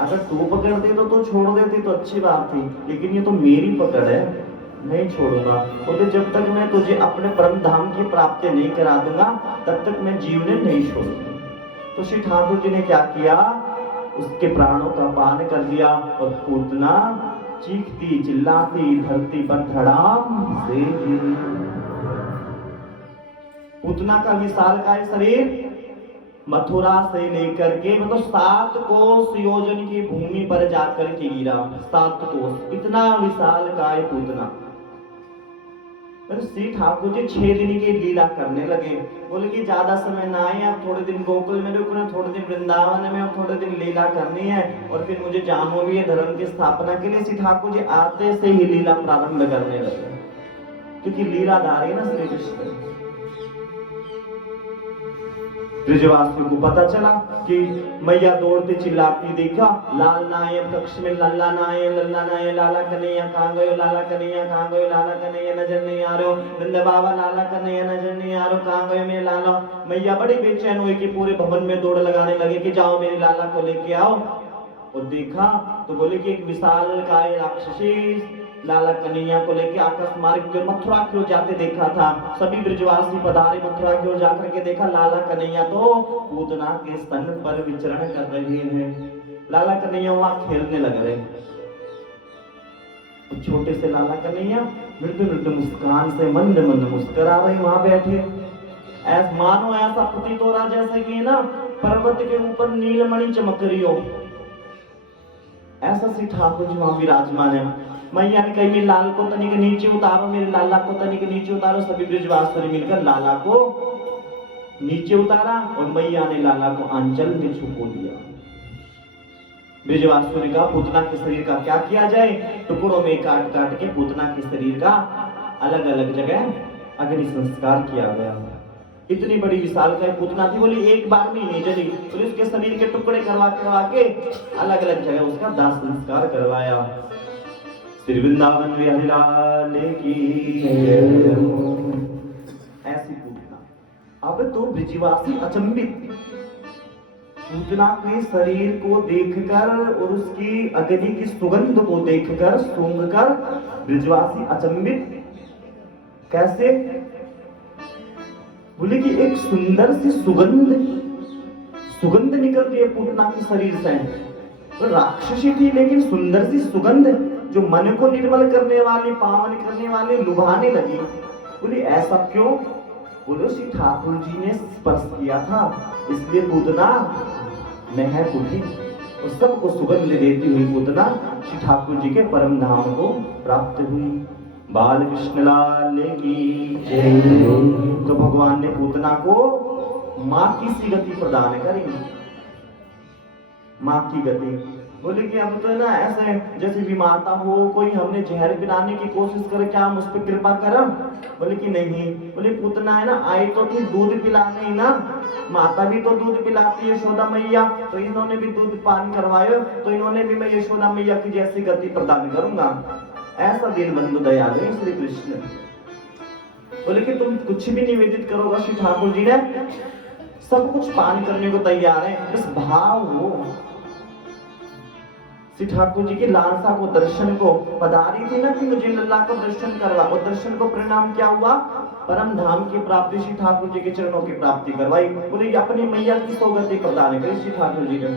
अगर तू पकड़ती तो छोड़ देती तो अच्छी बात थी, लेकिन ये तो मेरी पकड़ है, नहीं छोड़ूंगा। बोले जब तक मैं तुझे अपने परम धाम की प्राप्ति नहीं करा दूंगा तब तक मैं जीवन नहीं छोड़ूंगा। तो श्री ठाकुर जी ने क्या किया, उसके प्राणों का पान कर लिया। और पूतना चीखती चिल्लाती धरती पर धड़ाम से पूतना का विशालकाय शरीर मथुरा से लेकर के मतलब 7 कोस योजन की भूमि पर जाकर के गिरा। 7 कोस, इतना विशालकाय पूतना। श्री ठाकुर जी 6 दिन की लीला करने लगे। बोले कि ज्यादा समय ना आए, आप थोड़े दिन गोकुल में रुकना, थोड़े दिन वृंदावन में और थोड़े दिन लीला करनी है और फिर मुझे जानो भी है धर्म की स्थापना के लिए। श्री ठाकुर जी आते से ही लीला प्रारंभ करने लगे, क्योंकि लीलाधारी ना श्री कृष्ण। ब्रजवासियों को पता चला कि मैया दौड़ते चिल्लाती देखा, लाल नायक कक्ष में लल्ला नाय लाला कन्हैया कहाँ गयो, लाला कन्हैया कहाँ गयो, लाला कन्हैया नजर नहीं आ रहे, नंद बाबा लाला कन्हैया नजर नहीं आ रहे, कहाँ गयो मेरे लाला। मैया बड़ी बेचैन हुई कि पूरे भवन में दौड़ लगाने लगे कि जाओ मेरे लाला को लेके आओ। और देखा तो बोले कि एक विशाल काय राक्षसी लाला कन्हैया को लेके आकाश मार्ग के मथुरा की ओर जाते देखा था। सभी ब्रजवासी पधारे मथुरा की ओर जाकर के देखा लाला कन्हैया तो पूतना के स्तन पर विचरण कर रहे हैं। लाला कन्हैया वहां खेलने लग रहे। छोटे से लाला कन्हैया मृदु मृदु मुस्कान से मंद मंद मुस्कुरा रहे वहां बैठे। मानो ऐसा प्रतीत हो रहा जैसे कि ना पर्वत के ऊपर नीलमणि चमक रही हो। ऐसा श्री ठाकुर जी वहां विराजमान है। मैया ने कही लाल को तनिक नीचे उतारो, मेरे लाला को तनिक नीचे उतारो। सभी ब्रजवासी मिलकर लाला को नीचे उतारा और मैया ने लाला को आंचल में छुपो दिया। ब्रजवासी ने कहा पूतना के शरीर का क्या किया जाए। टुकड़ों में काट काट के पूतना के शरीर का अलग अलग जगह अग्नि संस्कार किया गया। इतनी बड़ी विशाल का पूतना थी, बोली एक बार में नहीं जली, तो उसके शरीर के टुकड़े करवा करवा के अलग अलग जगह उसका दाह संस्कार करवाया। श्री वृंदावन बिहारी लाल की ऐसी पूतना। अब तो ब्रजवासी अचंभित पूतना के शरीर को देखकर और उसकी अग्नि की सुगंध को देखकर सूंघकर ब्रजवासी अचंभित। कैसे? बोले कि एक सुंदर सी सुगंध निकल रही है पूतना के शरीर से। तो राक्षसी थी लेकिन सुंदर सी सुगंध जो मन को निर्मल करने वाली, पावन करने वाली, लुभाने लगी। बोले ऐसा क्यों? बोलो श्री ठाकुर जी ने स्पर्श किया था इसलिए पूतना महक उठी और सबको सुगंध देती हुई पूतना श्री ठाकुर जी के परम धाम को प्राप्त हुई। बाल कृष्ण लाल की जय। तो भगवान ने पूतना को माँ की सी गति प्रदान करी, माँ की गति। बोले कि अब तो है ना ऐसे जैसे बीमाता हो कोई, हमने जहर पिलाने की कोशिश करे, क्या हम उस पर कृपा करम? बोले कि नहीं। बोले पूतना है ना आई तो थी दूध पिलाने ही ना, माता भी तो दूध पिलाती है यशोदा मैया, तो इन्होंने भी दूध पान करवायो, तो इन्होंने भी मैं यशोदा मैया की जैसी गति प्रदान करूंगा। ऐसा दीनबंधु दयालु श्री कृष्ण। बोले कि तुम कुछ भी निवेदित करोगा श्री ठाकुर जी ने सब कुछ पान करने को तैयार है, बस भाव हो। श्री ठाकुर जी की लालसा को, दर्शन को पधारी थी ना कि मुझे लल्ला को दर्शन करवा, और दर्शन को परिणाम क्या हुआ? परम धाम की प्राप्ति, श्री ठाकुर जी के चरणों की प्राप्ति करवाई। बोले अपनी मैया की सौगति प्रदान करी श्री ठाकुर जी ने।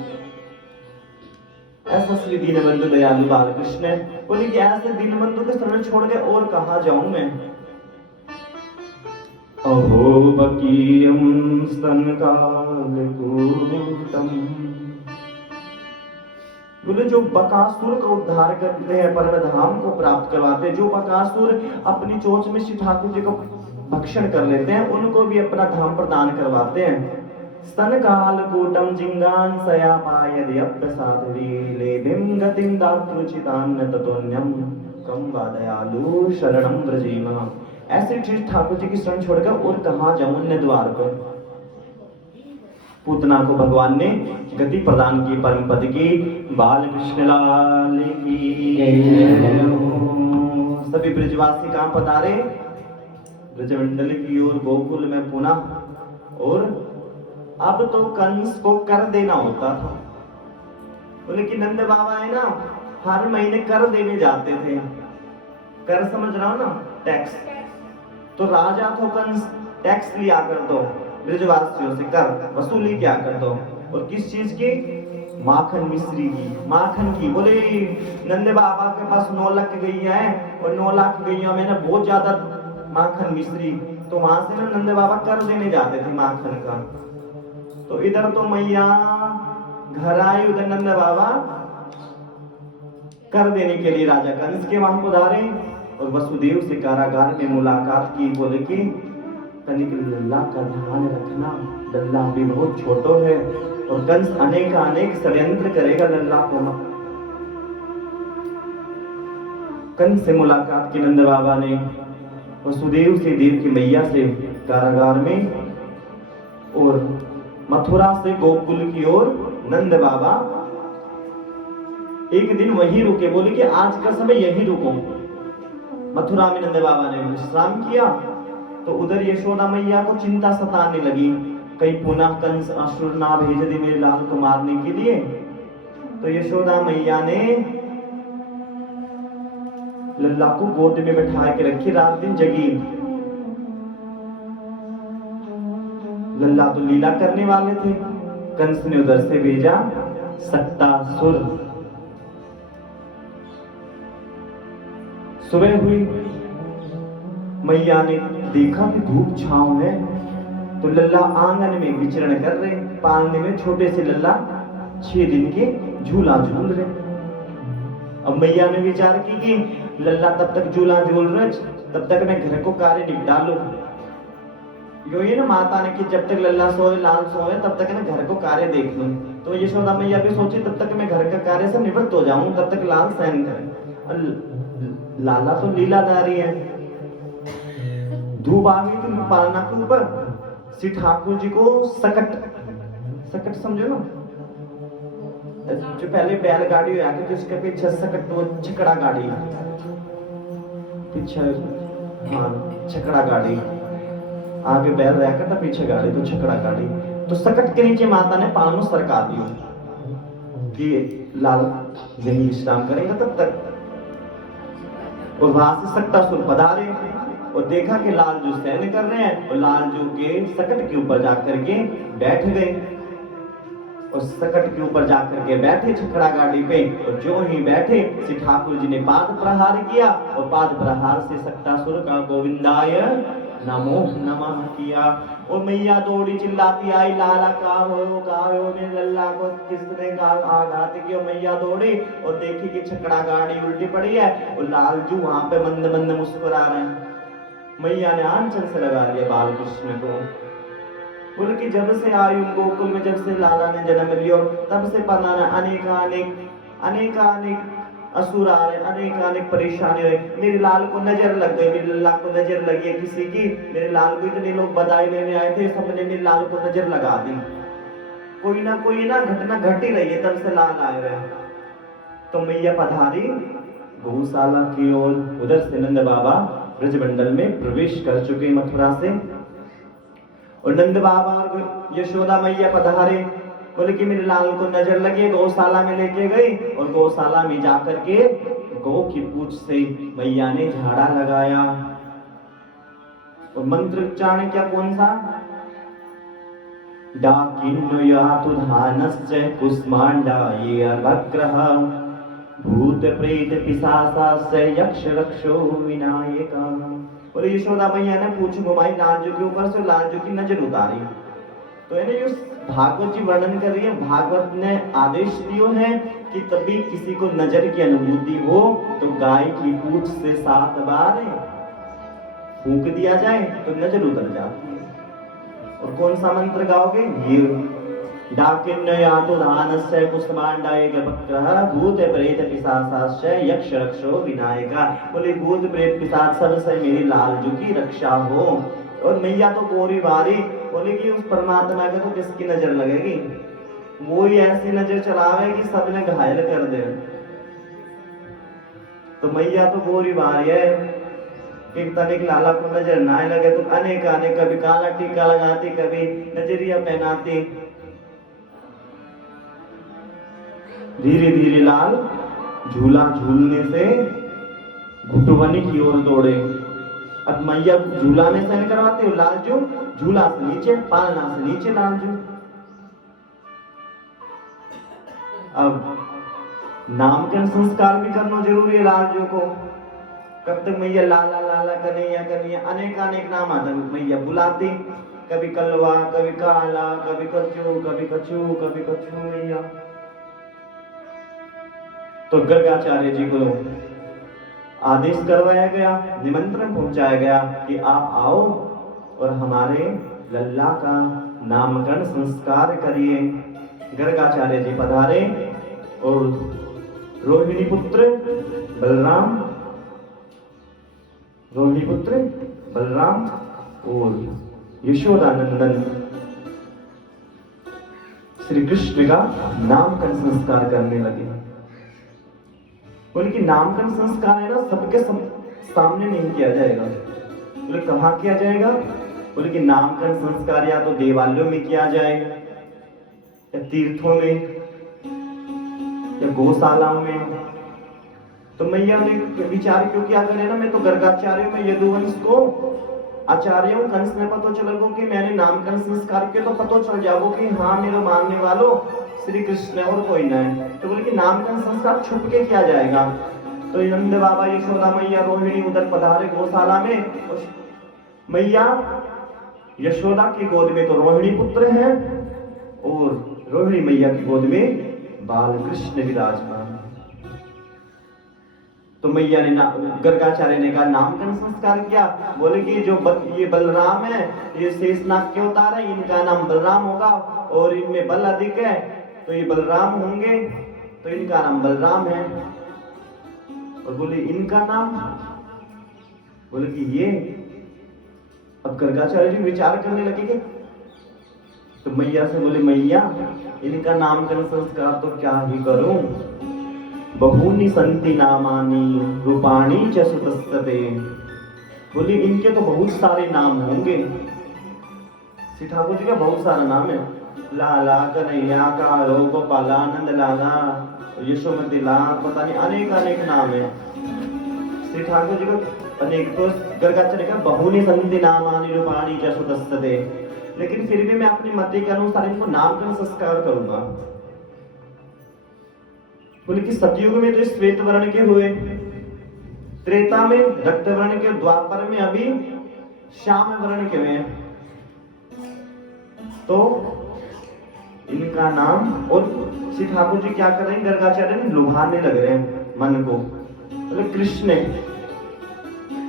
ऐसा श्री दीनबंधु दयालु बाल कृष्ण। बोले कि ऐसे दीनबंधु के शरण छोड़ के और कहाँ जाऊं मैं। अहो बकीयम स्तनकालकूटम। बोले जो बकासुर का उद्धार करते हैं, परम धाम को प्राप्त करवाते हैं, जो बकासुर अपनी चोंच में श्री ठाकुर जी को भक्षण कर लेते हैं, उनको भी अपना धाम प्रदान करवाते हैं। स्तनकालकूटम जिंगान सयापायद्यप्रसादवी लेभिं गतिं दातृचितान्न ततोन्यम कम वा दयालु शरणं व्रजेम। ऐसे श्री ठाकुर जी की शरण छोड़कर और कहाँ जाऊं अन्य द्वार पर। पूतना को भगवान ने गति प्रदान की परम पद की। बाल कृष्ण लाल की जय। सभी ब्रजवासी कहाँ पधारे? ब्रजमंडल की ओर गोकुल में पुनः। और अब तो कंस को कर देना होता था। बोले कि नंद बाबा है ना हर महीने कर देने जाते थे। कर समझ रहा हो ना, टैक्स। तो राजा तो कंस टैक्स लिया कर दो, ब्रजवासियों से कर वसूली क्या कर दो। और किस चीज की? माखन मिश्री की, माखन की। बोले नंद बाबा के पास 9 लाख गैया है और 9 लाख गैया में ना बहुत ज्यादा माखन मिश्री, तो वहां से ना नंद बाबा कर देने जाते थे माखन का। तो इधर तो मैया घर आई, उधर नंद बाबा कर देने के लिए राजा कंस के वहां पधारे और वसुदेव से कारागार में मुलाकात की। बोले कि तनिक लल्ला का ध्यान रखना, लल्ला भी बहुत छोटो है और कंस अनेक षड्यंत्र करेगा लल्ला को। कंस से मुलाकात की नंद बाबा ने वसुदेव से, देव की मैया से कारागार में, और मथुरा से गोकुल की ओर नंद बाबा एक दिन वहीं रुके। बोले कि आज का समय यहीं रुको। मथुरा में नंद बाबा ने विश्राम किया तो उधर यशोदा मैया को चिंता सताने लगी, कहीं पुनः कंस असुर ना भेज दे मेरे लाल को मारने के लिए। तो यशोदा मैया ने लल्ला को गोद में बैठा के रखी, रात दिन जगी। लल्ला तो लीला करने वाले थे, कंस ने उधर से भेजा सक्तासुर। सुबह हुई, मैया ने देखा कि धूप छांव है, तो लल्ला आंगन में विचरण कर रहे, पालने में छोटे से लल्ला 6 दिन के झूला झूल रहे। अब मैया ने विचार की कि लल्ला तब तक झूला झूल रहे, तब तक मैं घर को कार्य निपटा लूं। यो ये ना माता ने कि जब तक लल्ला सोए लाल सोए तब तक मैं घर को कार्य देख लूं। तो यशोदा मैया भी सोची तब तक मैं घर का कार्य से निवृत्त हो जाऊं, तब तक लाल सहन करे। और लाला तो लीलाधारी है। धूप आ गई थी पालना के ऊपर, श्री ठाकुर जी को सकट समझो ना, जो पहले बैलगाड़ी आती थी उसके पीछे सकट, वो छकड़ा गाड़ी पीछे, हाँ छकड़ा गाड़ी, आगे बैल रहकर था पीछे गाड़ी, तो छकड़ा गाड़ी। तो सकट के नीचे माता ने पालनों सरका दियो कि लाल यही विश्राम करेंगे तब तक। और वहां से सक्तासुर पधारे और देखा कि लालजू सैन्य कर रहे हैं, और लालजू के सकट के ऊपर जाकर के बैठ गए, और सकट के ऊपर जाकर के बैठे छकड़ा गाड़ी पे। और जो ही बैठे श्री ठाकुर जी ने पाद प्रहार किया, और पाद प्रहार से सक्तासुर का गोविंदाय नमो नमः किया। और मैया दौड़ी चिल्लाती आई, लाला का हो ने लल्ला को किसने आघात किया। मैया दौड़ी और देखी कि छकड़ा गाड़ी उल्टी पड़ी है, और लालजू वहां पे मंद मंद मुस्कुरा रहे हैं। मैया ने आंचल से लगा लिया बाल कृष्ण को, बोले कि जब से आयु गोकुल में, जब से लाला ने जन्म लिया तब से पनाना अनेकानेक असुर आ रहे, अनेकानेक परेशानी हुई। मेरे लाल को नजर लग गई, मेरे लाल को नजर लगी है किसी की। मेरे लाल को इतने लोग बधाई लेने आए थे, सबने मेरे लाल को नजर लगा दी। कोई ना घटना घट ही रही है, तब से लाल आए रहे। तो मैया पधारी गौशाला की ओर, उधर से नंद बाबा ब्रजमंडल में प्रवेश कर चुके मथुरा से। और नंद बाबा और यशोदा मैया पधारे, बोले कि मेरे लाल को नजर लगी, गौशाला में लेके गई। और गौशाला में जाकर के गौ की पूंछ से मैया ने झाड़ा लगाया। और मंत्र उच्चारण क्या, कौन सा? डाकिन्नुयातु धानश्च कुष्माण्डाये अर्वग्रह भूत प्रेत पिशाचाश्च यक्ष रक्षो विनायका। और यशोदा मैया ने पूंछ घुमाई लालजू के ऊपर से, लालजू की नजर उतारी। तो ये भागवत जी वर्णन कर रही है, भागवत ने आदेश दियो है कि तभी किसी को नजर की अनुभूति हो तो गाय की पूंछ से 7 बार फूंक दिया जाए तो नजर उतर जाती है। और कौन सा मंत्र गाओगे? ये डाकिन्नयातु धानस्य कुष्माण्डाये गर्भग्रह भूत प्रेत पिशाचाश्च यक्ष रक्षो विनायका। बोले भूत प्रेत पिशाच सब से मेरी लालजू की रक्षा हो। और मैया तो गोरी बारी, बोले कि उस परमात्मा के तो किसकी नजर लगेगी, वो ही ऐसी नजर चलावे कि सबने घायल कर दे। तो मैया तो गोरी बारी है कि तनिक लाला को नजर ना लगे, तो अनेक कभी काला टीका लगाती, कभी नजरिया पहनाती। धीरे धीरे लाल झूला झूलने से घुटवनी की ओर दौड़े। अब मैया झूला में सहन करवाते हो, लालजू झूला से नीचे, पालना से नीचे लालजू। अब नामकरण संस्कार भी करना जरूरी है लालजू को। कब तक मैया लाला लाला कन्हैया अनेक नाम आते, मैया बुलाती, कभी कलवा, कभी काला, कभी कछु मैया। तो गर्गाचार्य जी को आदेश करवाया गया, निमंत्रण पहुंचाया गया कि आप आओ और हमारे लल्ला का नामकरण संस्कार करिए। गर्गाचार्य जी पधारे और रोहिणी पुत्र बलराम और यशोदानंदन श्री कृष्ण का नामकरण संस्कार करने लगे। बोले कि नामकरण संस्कार है ना, सबके सामने नहीं किया जाएगा। बोले कहाँ किया जाएगा? बोले कि नामकरण संस्कार या तो देवालयों में किया जाए, या तीर्थों में, या गौशालाओं में, तो मैया ने विचार क्यों क्या करे ना, मैं तो गर्गाचार्य में यदुवंश को आचार्य हूँ, कंस ने पता चलेगो कि मैंने नामकरण संस्कार किया तो पता चल जाओ कि हाँ मेरे मानने वालों श्री कृष्ण है और कोई नहीं। तो बोले कि नामकरण संस्कार छुप के किया जाएगा। तो नंद बाबा यशोदा मैया रोहिणी उधर पधारे गौशाला में। मैया यशोदा की गोद में तो रोहिणी पुत्र है और रोहिणी मैया की गोद में बाल कृष्ण विराजमान। तो मैया ने गर्गाचार्य ने कहा नामकरण संस्कार किया। बोले कि जो ये बलराम है, ये शेषनाग के अवतार है, इनका नाम बलराम होगा और इनमें बल अधिक है तो ये बलराम होंगे, तो इनका नाम बलराम है। और बोले इनका नाम, बोले कि ये। अब गर्गाचार्य जी विचार करने लगे कि तो मैया से बोले मैया इनका नामकरण संस्कार तो क्या ही करूं, बहूनि संति नामानि रूपाणि च सुतस्तते। बोली इनके तो बहुत सारे नाम होंगे। श्री ठाकुर जी का बहुत सारा नाम है, लाला कन्हैया कारो गोपालानंद लाला यशोमती लाल, पता नहीं अनेक अनेक नाम है श्री ठाकुर जी का अनेक। तो गर्गाचार्य का बहूनि संति नामानि रूपाणि च सुतस्तते, लेकिन फिर भी मैं अपनी मति के अनुसार इनको नामकरण संस्कार करूंगा। बोले कि सतयुग में तो श्वेत वर्ण के हुए, त्रेता में रक्त वर्ण के, द्वापर में अभी श्याम वर्ण के हुए। तो इनका नाम, और श्री ठाकुर जी क्या कर रहे हैं, गर्गाचार्य ने लुभाने लग रहे हैं मन को। बोले कृष्ण,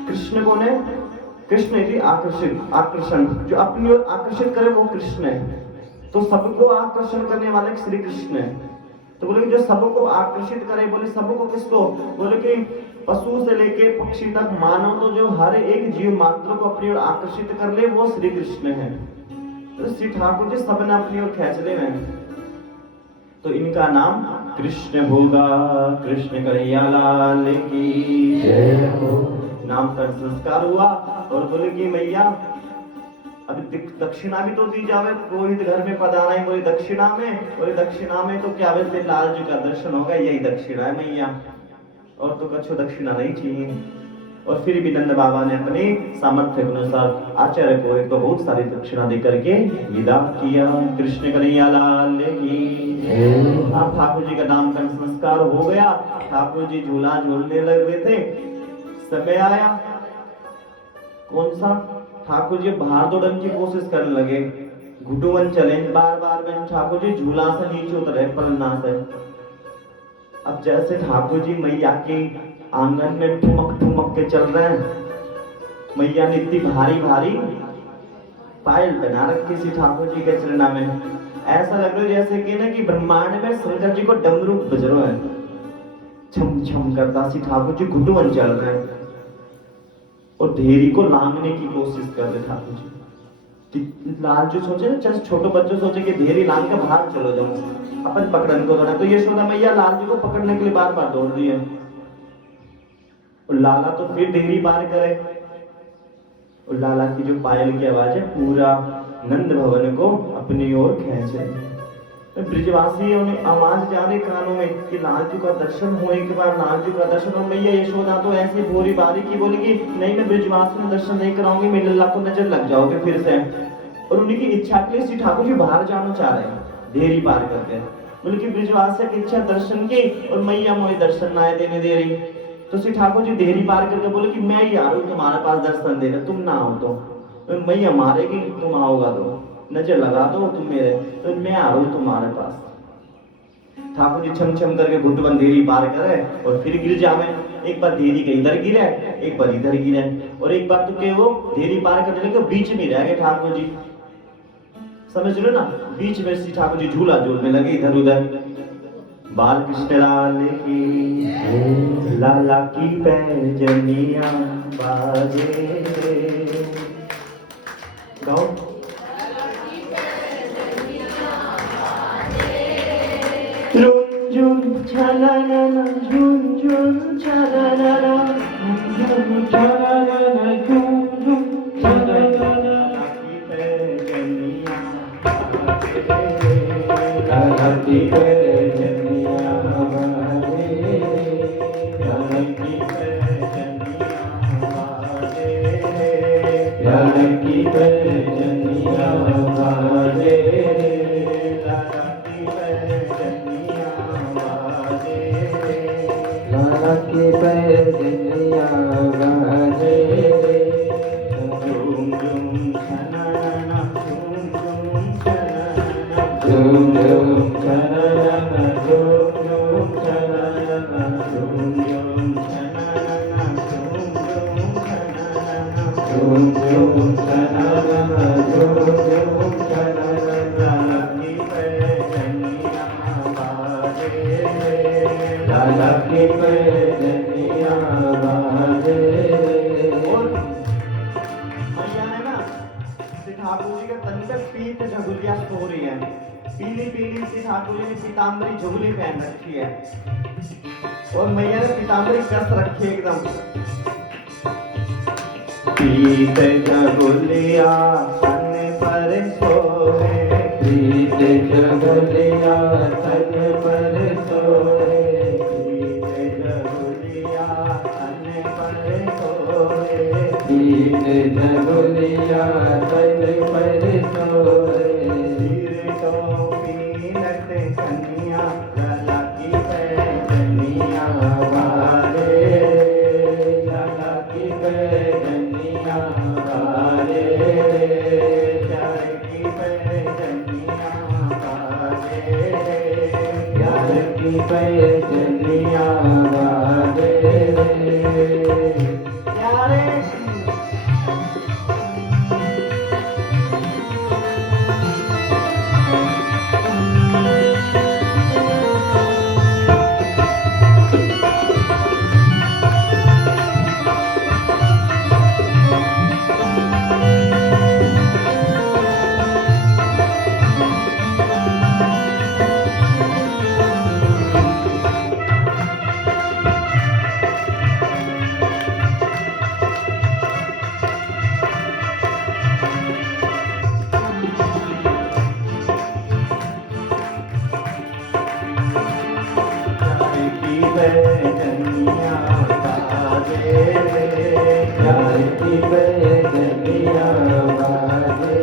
कृष्ण कौन है, कृष्ण यदि आकर्षण जो अपनी ओर आकर्षित करे वो कृष्ण है। तो सबको आकर्षण करने वाले श्री कृष्ण है। तो बोले जो सबको आकर्षित करे, बोले सबको किसको, बोले कि पशु से लेके पक्षी तक, मानव तो जो हर एक जीव मात्र को अपनी ओर आकर्षित कर ले वो श्री कृष्ण है। तो श्री ठाकुर जी सबने अपनी ओर खींच ले हैं, तो इनका नाम कृष्ण होगा। कृष्ण कन्हैया लाल की जय हो। नामकरण संस्कार हुआ और बोले कि मैया अभी दक्षिणा भी तो दी जावे, पुरोहित घर में पधारा है, बोले दक्षिणा में, बोले दक्षिणा में तो क्या बोलते लाल जी का दर्शन होगा, यही दक्षिणा है मैया, और तो कछु दक्षिणा नहीं चाहिए। और फिर भी नंद बाबा ने अपने सामर्थ्य के अनुसार आचार्य को एक तो बहुत सारी दक्षिणा दे करके विदा किया। कृष्ण कन्हैया लाल की। अब ठाकुर जी का नामकरण संस्कार हो गया, ठाकुर जी झूला झूलने लगे थे। समय आया कौन सा, ठाकुर जी बाहर दौड़ने की कोशिश करने लगे, घुटुवन चले, बार बार में ठाकुर जी झूला से नीचे उतरे पलना से। अब जैसे ठाकुर जी मैया के आंगन में ठुमक ठुमक के चल रहे हैं, मैया ने इतनी भारी भारी पायल बना रखी थी ठाकुर जी के चरणा में, ऐसा लग रहा है जैसे कि ना कि ब्रह्मांड में शंकर जी को डमरू बज रहा है, छम छम करता सी ठाकुर जी घुटुवन चल रहे हैं और ढेरी को लांघने की कोशिश कर रहे ठाकुर जी। लाल जो सोचे ना, जैसे छोटे बच्चे सोचे कि ढेरी लांघ के बाहर चलो जाओ, अपन पकड़ने को दौड़ा, तो यशोदा मैया लाल जी को पकड़ने के लिए बार बार दौड़ रही है और लाला तो फिर ढेरी पार करे। और लाला की जो पायल की आवाज है पूरा नंद भवन को अपनी ओर खींचे। तो ब्रिजवासियों ने आवाज जा रही कानों में कि लाल जी का दर्शन होने के बाद, लाल जी का दर्शन। और मैया यशोदा तो ऐसी भोरी बारी की बोली कि नहीं, मैं ब्रिजवासी में दर्शन नहीं कराऊंगी, मेरे लल्ला को नजर लग जाओगे फिर से। और उनकी इच्छा के लिए श्री ठाकुर जी बाहर जाना चाह रहे हैं ढेरी पार करके, उनकी ब्रिजवासी की इच्छा दर्शन की और मैया मुझे दर्शन ना देने दे रही। तो श्री ठाकुर जी ढेरी पार करके बोले कि मैं ही आ रहा हूँ तुम्हारे पास दर्शन देने, तुम ना आओ तो मैया मारेगी, तुम आओगा तो नजर लगा दो तुम मेरे, तो मैं आ रहा हूँ तुम्हारे पास। ठाकुर जी छम छम करके घुटवन ढेरी पार करे और फिर गिर जावे। एक बार ढेरी के इधर गिरे, एक बार इधर गिरे, और एक बार तो के वो ढेरी पार करने लगे बीच में रह गए ठाकुर जी, समझ लो ना, बीच में श्री ठाकुर जी झूला झूलने लगे इधर उधर। बाल कृष्ण लाल की, लाला की पैजनिया बाजे, गाओ। झुम छलना झुम झुम छलना झुम छलना झुम झुम छलना की पैजनिया लाला की पैजनिया बाजे, लाला झूम झूम छननन झूम झूम छननन झूम झूम छननन झूम झूम छननन झूम झूम छननन लाला की पैजनिया बाजे। और मैया ने ना श्री ठाकुर जी के तन पे पीत झगुलिया सो रही है, पीली पीली श्री ठाकुर जी ने पीताम्बरी झुगली पहन रखी है और मैया ने पीताम्बरी कस रखी है एकदम। पीत झगुलिया तन पर सोए, पीत झगुलिया तन पर सोए, पीत झगुलिया तन पर सोए, पीत झगुलिया तन पर सोए। सिर टोपी लट कन्या गला की पैजनिया बारे लाला की पैजनिया बारे, प्यार की पैजनिया बाजे, प्यार की पैजनिया बारे। प्यारे पैजनिया बाजे, प्यार की पैजनिया बाजे।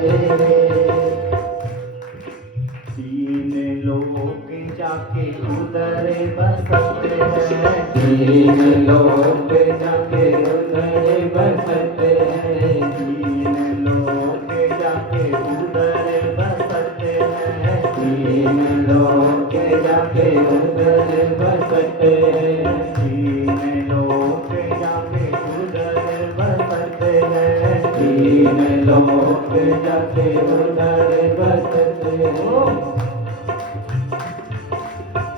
तीन लोग जाके उधर बसते हैं, तीन लोग जाके उधर बसते हैं, तीन लोग जाके उधर बसते हैं, तीन लोग जाके उधर बसते हैं, तीन लोग जाके उधर बसते हैं। तीन लोग जाके उधर बसते हैं।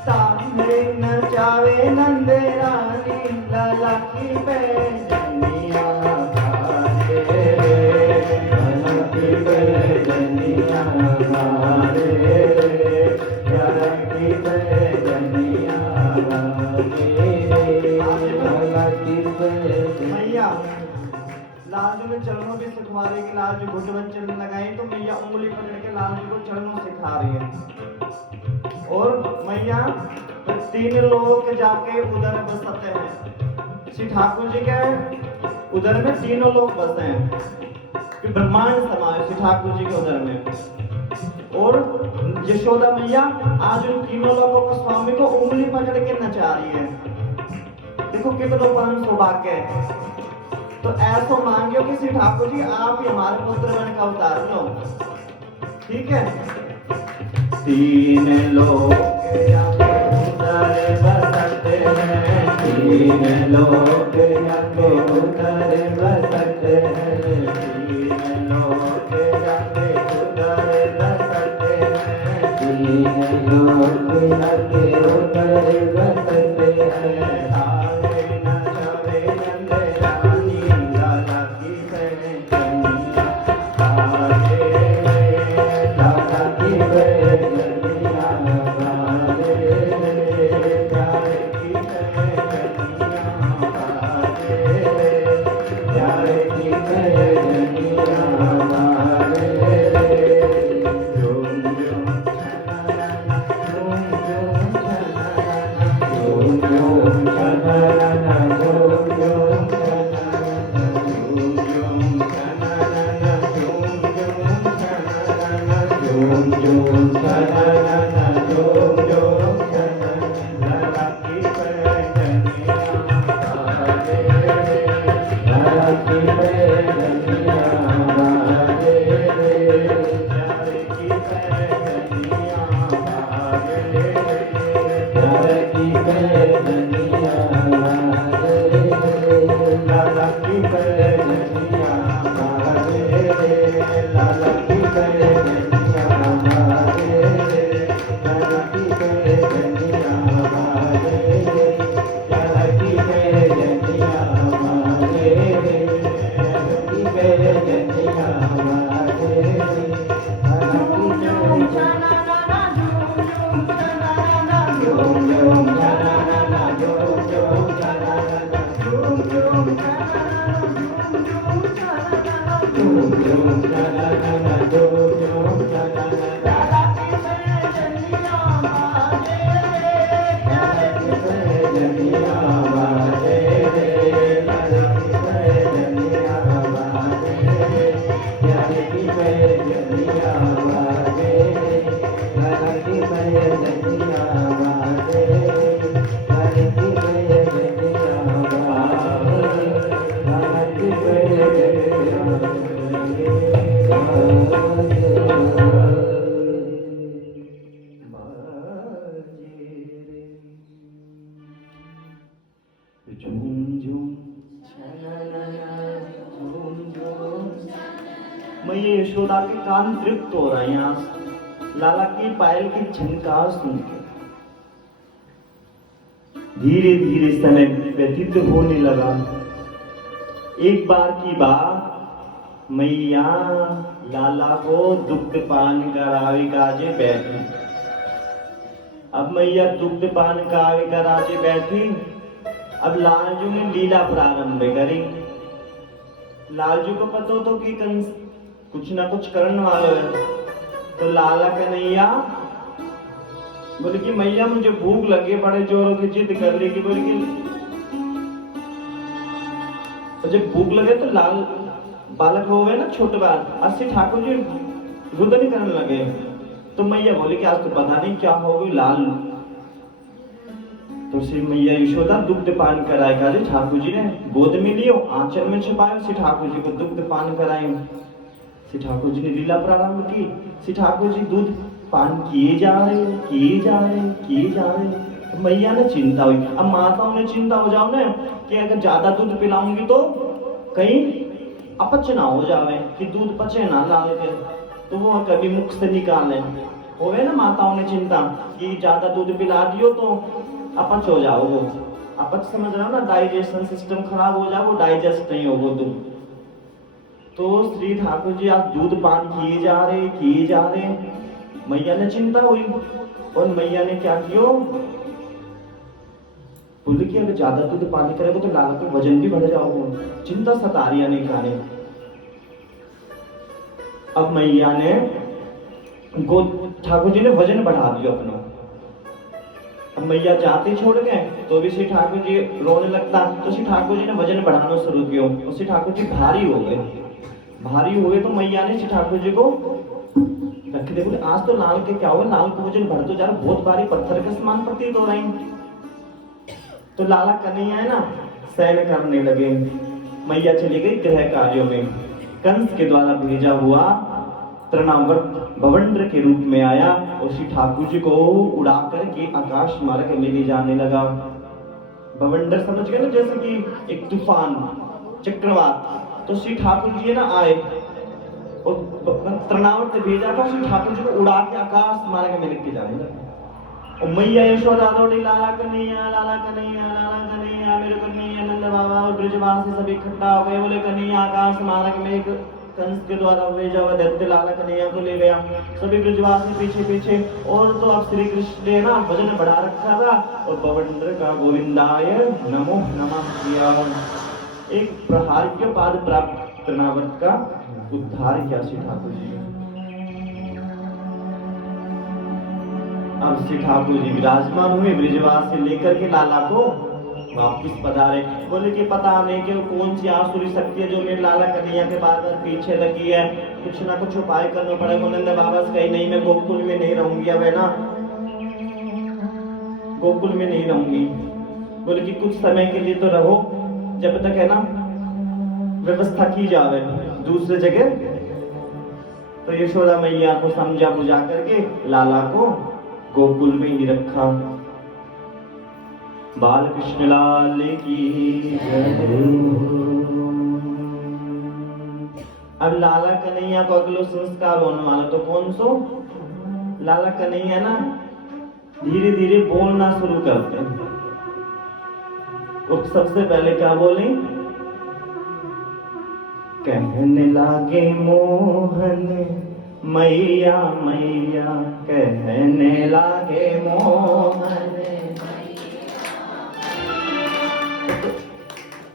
तांबे नचावे नंद रानी लाला की पैजनिया बाजे, लाला की पैजनिया बाजे, लाला की पैजनिया बाजे, लाला की पैजनिया। मैया लाल में चरणों की सिखा रही कि लाल जी घुट बच्चन लगाई तो मैया उंगली पकड़ के लाल जी को चरणों सिखा रही है। और मैया तीन लोग जाके उधर बसते हैं, श्री ठाकुर जी के उधर में तीनों लोग बसते हैं कि ब्रह्मांड समाये श्री ठाकुर जी के उधर में। और यशोदा मैया आज उन तीनों लोगों को स्वामी को उंगली पकड़ के नचा रही है। देखो कितना परम सौभाग्य है। तो ऐसा मांगियो कि श्री ठाकुर जी आप ही हमारे पुत्र बन का उतार लो, ठीक है। तीन लोग जाके उधर बसते हैं, तीन लोग जाके उधर बसते हैं, तीन लोग जाके उधर बसते हैं, तीन लोग जाके उधर बसते हैं। तारे नचावे नंद रानी लाला की पैजनिया बाजे, लाला की पैजनिया बाजे, प्यार की पैजनिया बाजे, प्यार की पैजनिया बाजे। झूम झूम छननन, झूम झूम छननन, झूम झूम छननन झूम झूम छननन, झूम झूम छननन, झूम झूम छननन, झूम झूम छननन झूम झूम छननन। लाला की पैजनिया बाजे, लाला की पैजनिया बाजे, प्यार की पैजनिया मैं ये यशोदा के कान तृप्त हो रहे हैं यहाँ लाला की पायल की झनकार सुन के। धीरे धीरे समय व्यतीत होने लगा। एक बार की बात, मैया लाला को दुग्ध पान करावे काजे बैठी। अब मैया दुग्ध पान करावे कराजे बैठी। अब लालजू ने लीला प्रारंभ करी। लालजू को पता तो कि कंस कुछ ना कुछ करने वाला है। तो लाला कन्हैया बोले कि मैया मुझे भूख लगी, बड़े जोरों की जिद कर ली कि बोले कि जब भूख लगे तो लाल बालक हो गए ना छोटे बाल, अस्सी ठाकुर जी रुद्र नहीं करने लगे। तो मैया बोले कि आज तो पता नहीं क्या हो गई लाल। तो श्री मैया यशोदा दुग्ध पान कराए का ठाकुर जी ने गोद में लियो, आंचल में छुपाए, श्री ठाकुर जी को दुग्ध पान कराए। श्री ठाकुर जी ने लीला प्रारंभ की। श्री ठाकुर जी दूध पान किए जा रहे, किए जा रहे, किए जा रहे। तो मैया ने चिंता हुई। अब माताओं ने चिंता हो जाओ ना कि अगर ज्यादा दूध पिलाऊंगी तो कहीं अपच ना हो जावे, कि दूध पचे ना लाल के, तो वो कभी मुख से निकाले। हो गए ना माताओं ने चिंता कि ज्यादा दूध पिला दियो तो अपच हो जाओ। वो अपच समझ रहा हो ना, डाइजेशन सिस्टम खराब हो जाओ, वो डाइजेस्ट नहीं होगा दूध। तो श्री ठाकुर जी आज दूध पान किए जा रहे, किए जा रहे। मैया ने चिंता हुई और मैया ने क्या किया, बोले कि अगर ज्यादा दूध पान करेगा तो लाला का वजन भी बढ़ जाओगे। चिंता सता रही नहीं खाने। अब मैया ने ठाकुर जी ने वजन बढ़ा दिया अपना। अब मैया जाते छोड़ गए तो भी श्री ठाकुर जी रोने लगता। तो श्री ठाकुर जी ने वजन बढ़ाना शुरू किया और श्री ठाकुर जी भारी हो गए। भारी हुए तो मैया ने श्री ठाकुर जी को रख दे। बोले आज तो लाल के क्या हुआ, लाल को वजन बढ़ तो जा रहा, बहुत भारी पत्थर के समान प्रतीत हो रहे हैं। तो लाला कन्हैया है ना शयन करने लगे। मैया चली गई गृह कार्यों में। कंस के द्वारा भेजा हुआ तृणावर्त भवंडर के रूप में आया और श्री ठाकुर जी को उड़ा करके आकाश मार्ग में ले जाने लगा। भवंडर समझ गए ना, जैसे कि एक तूफान, चक्रवात। तो श्री ठाकुर जी ना आए और तृणावर्त भेजा था, श्री ठाकुर जी को उड़ा के आकाश मार्ग में लेके जाने लगा। और मैया यशोदा दौड़ी, लाला कन्हैया, लाला कन्हैया, लाला कन्हैया, मेरे कन्हैया। नंद बाबा और ब्रजवासी सब इकट्ठा हो गए। बोले कन्हैया आकाश मार्ग में एक कंस के द्वारा भेजा हुआ दैत्य लाला कन्हैया को ले गया। सभी ब्रजवासी पीछे पीछे। और तो अब श्री कृष्ण ने ना वजन बढ़ा रखा था और भवंडर का गोविंदाय नमो नमः किया। एक प्रहार के बाद प्राप्त तृणावर्त का उद्धार किया श्री ठाकुर जी। अब श्री ठाकुर जी विराजमान हुए, ब्रजवास से लेकर के लाला को वापिस पधारे। बोले कि पता नहीं कि कौन सी आसुरी शक्ति है जो मेरे लाला कन्हैया के बार बार पीछे लगी है, कुछ ना कुछ उपाय करना पड़ेगा। नंद बाबा से कही नहीं, मैं गोकुल में नहीं रहूंगी, अब है ना गोकुल में नहीं रहूंगी। बोले कि कुछ समय के लिए तो रहो, जब तक है ना व्यवस्था की जावे दूसरे जगह। तो यशोदा मैया को समझा बुझा करके लाला को गोकुल में ही रखा। बाल कृष्ण लाल की जय। अब लाला कन्हैया को अगलो संस्कार होने वाला तो कौन सो, लाला कन्हैया ना धीरे धीरे बोलना शुरू करते हैं। तो सबसे पहले क्या बोले, कहने लागे मोहन मैया मैया कहने लागे मोहन।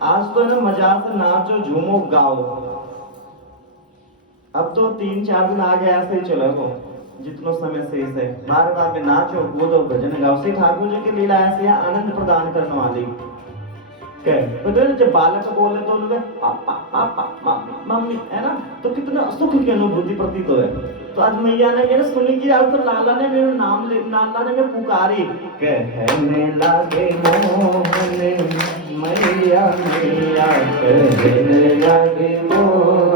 आज तो ना मजा से नाचो झूमो गाओ। अब तो 3-4 दिन आगे ऐसे ही चलो जितनो समय शेष है, बार बार में नाचो कूदो भजन गाओ। श्री ठाकुर जी की लीला ऐसी है, आनंद प्रदान करने वाली। पता है जब बालक बोले तो उनमें पापा पापा मम्मी है ना, तो कितना सुख की अनुभूति प्रतीत होए। तो आज मैया ने मेरे सुनी कि आज तो लाला ने मेरा नाम ले, लाला ने मैं पुकारी, कहने लागे मोहन मैया मैया कहने लागे मोहन।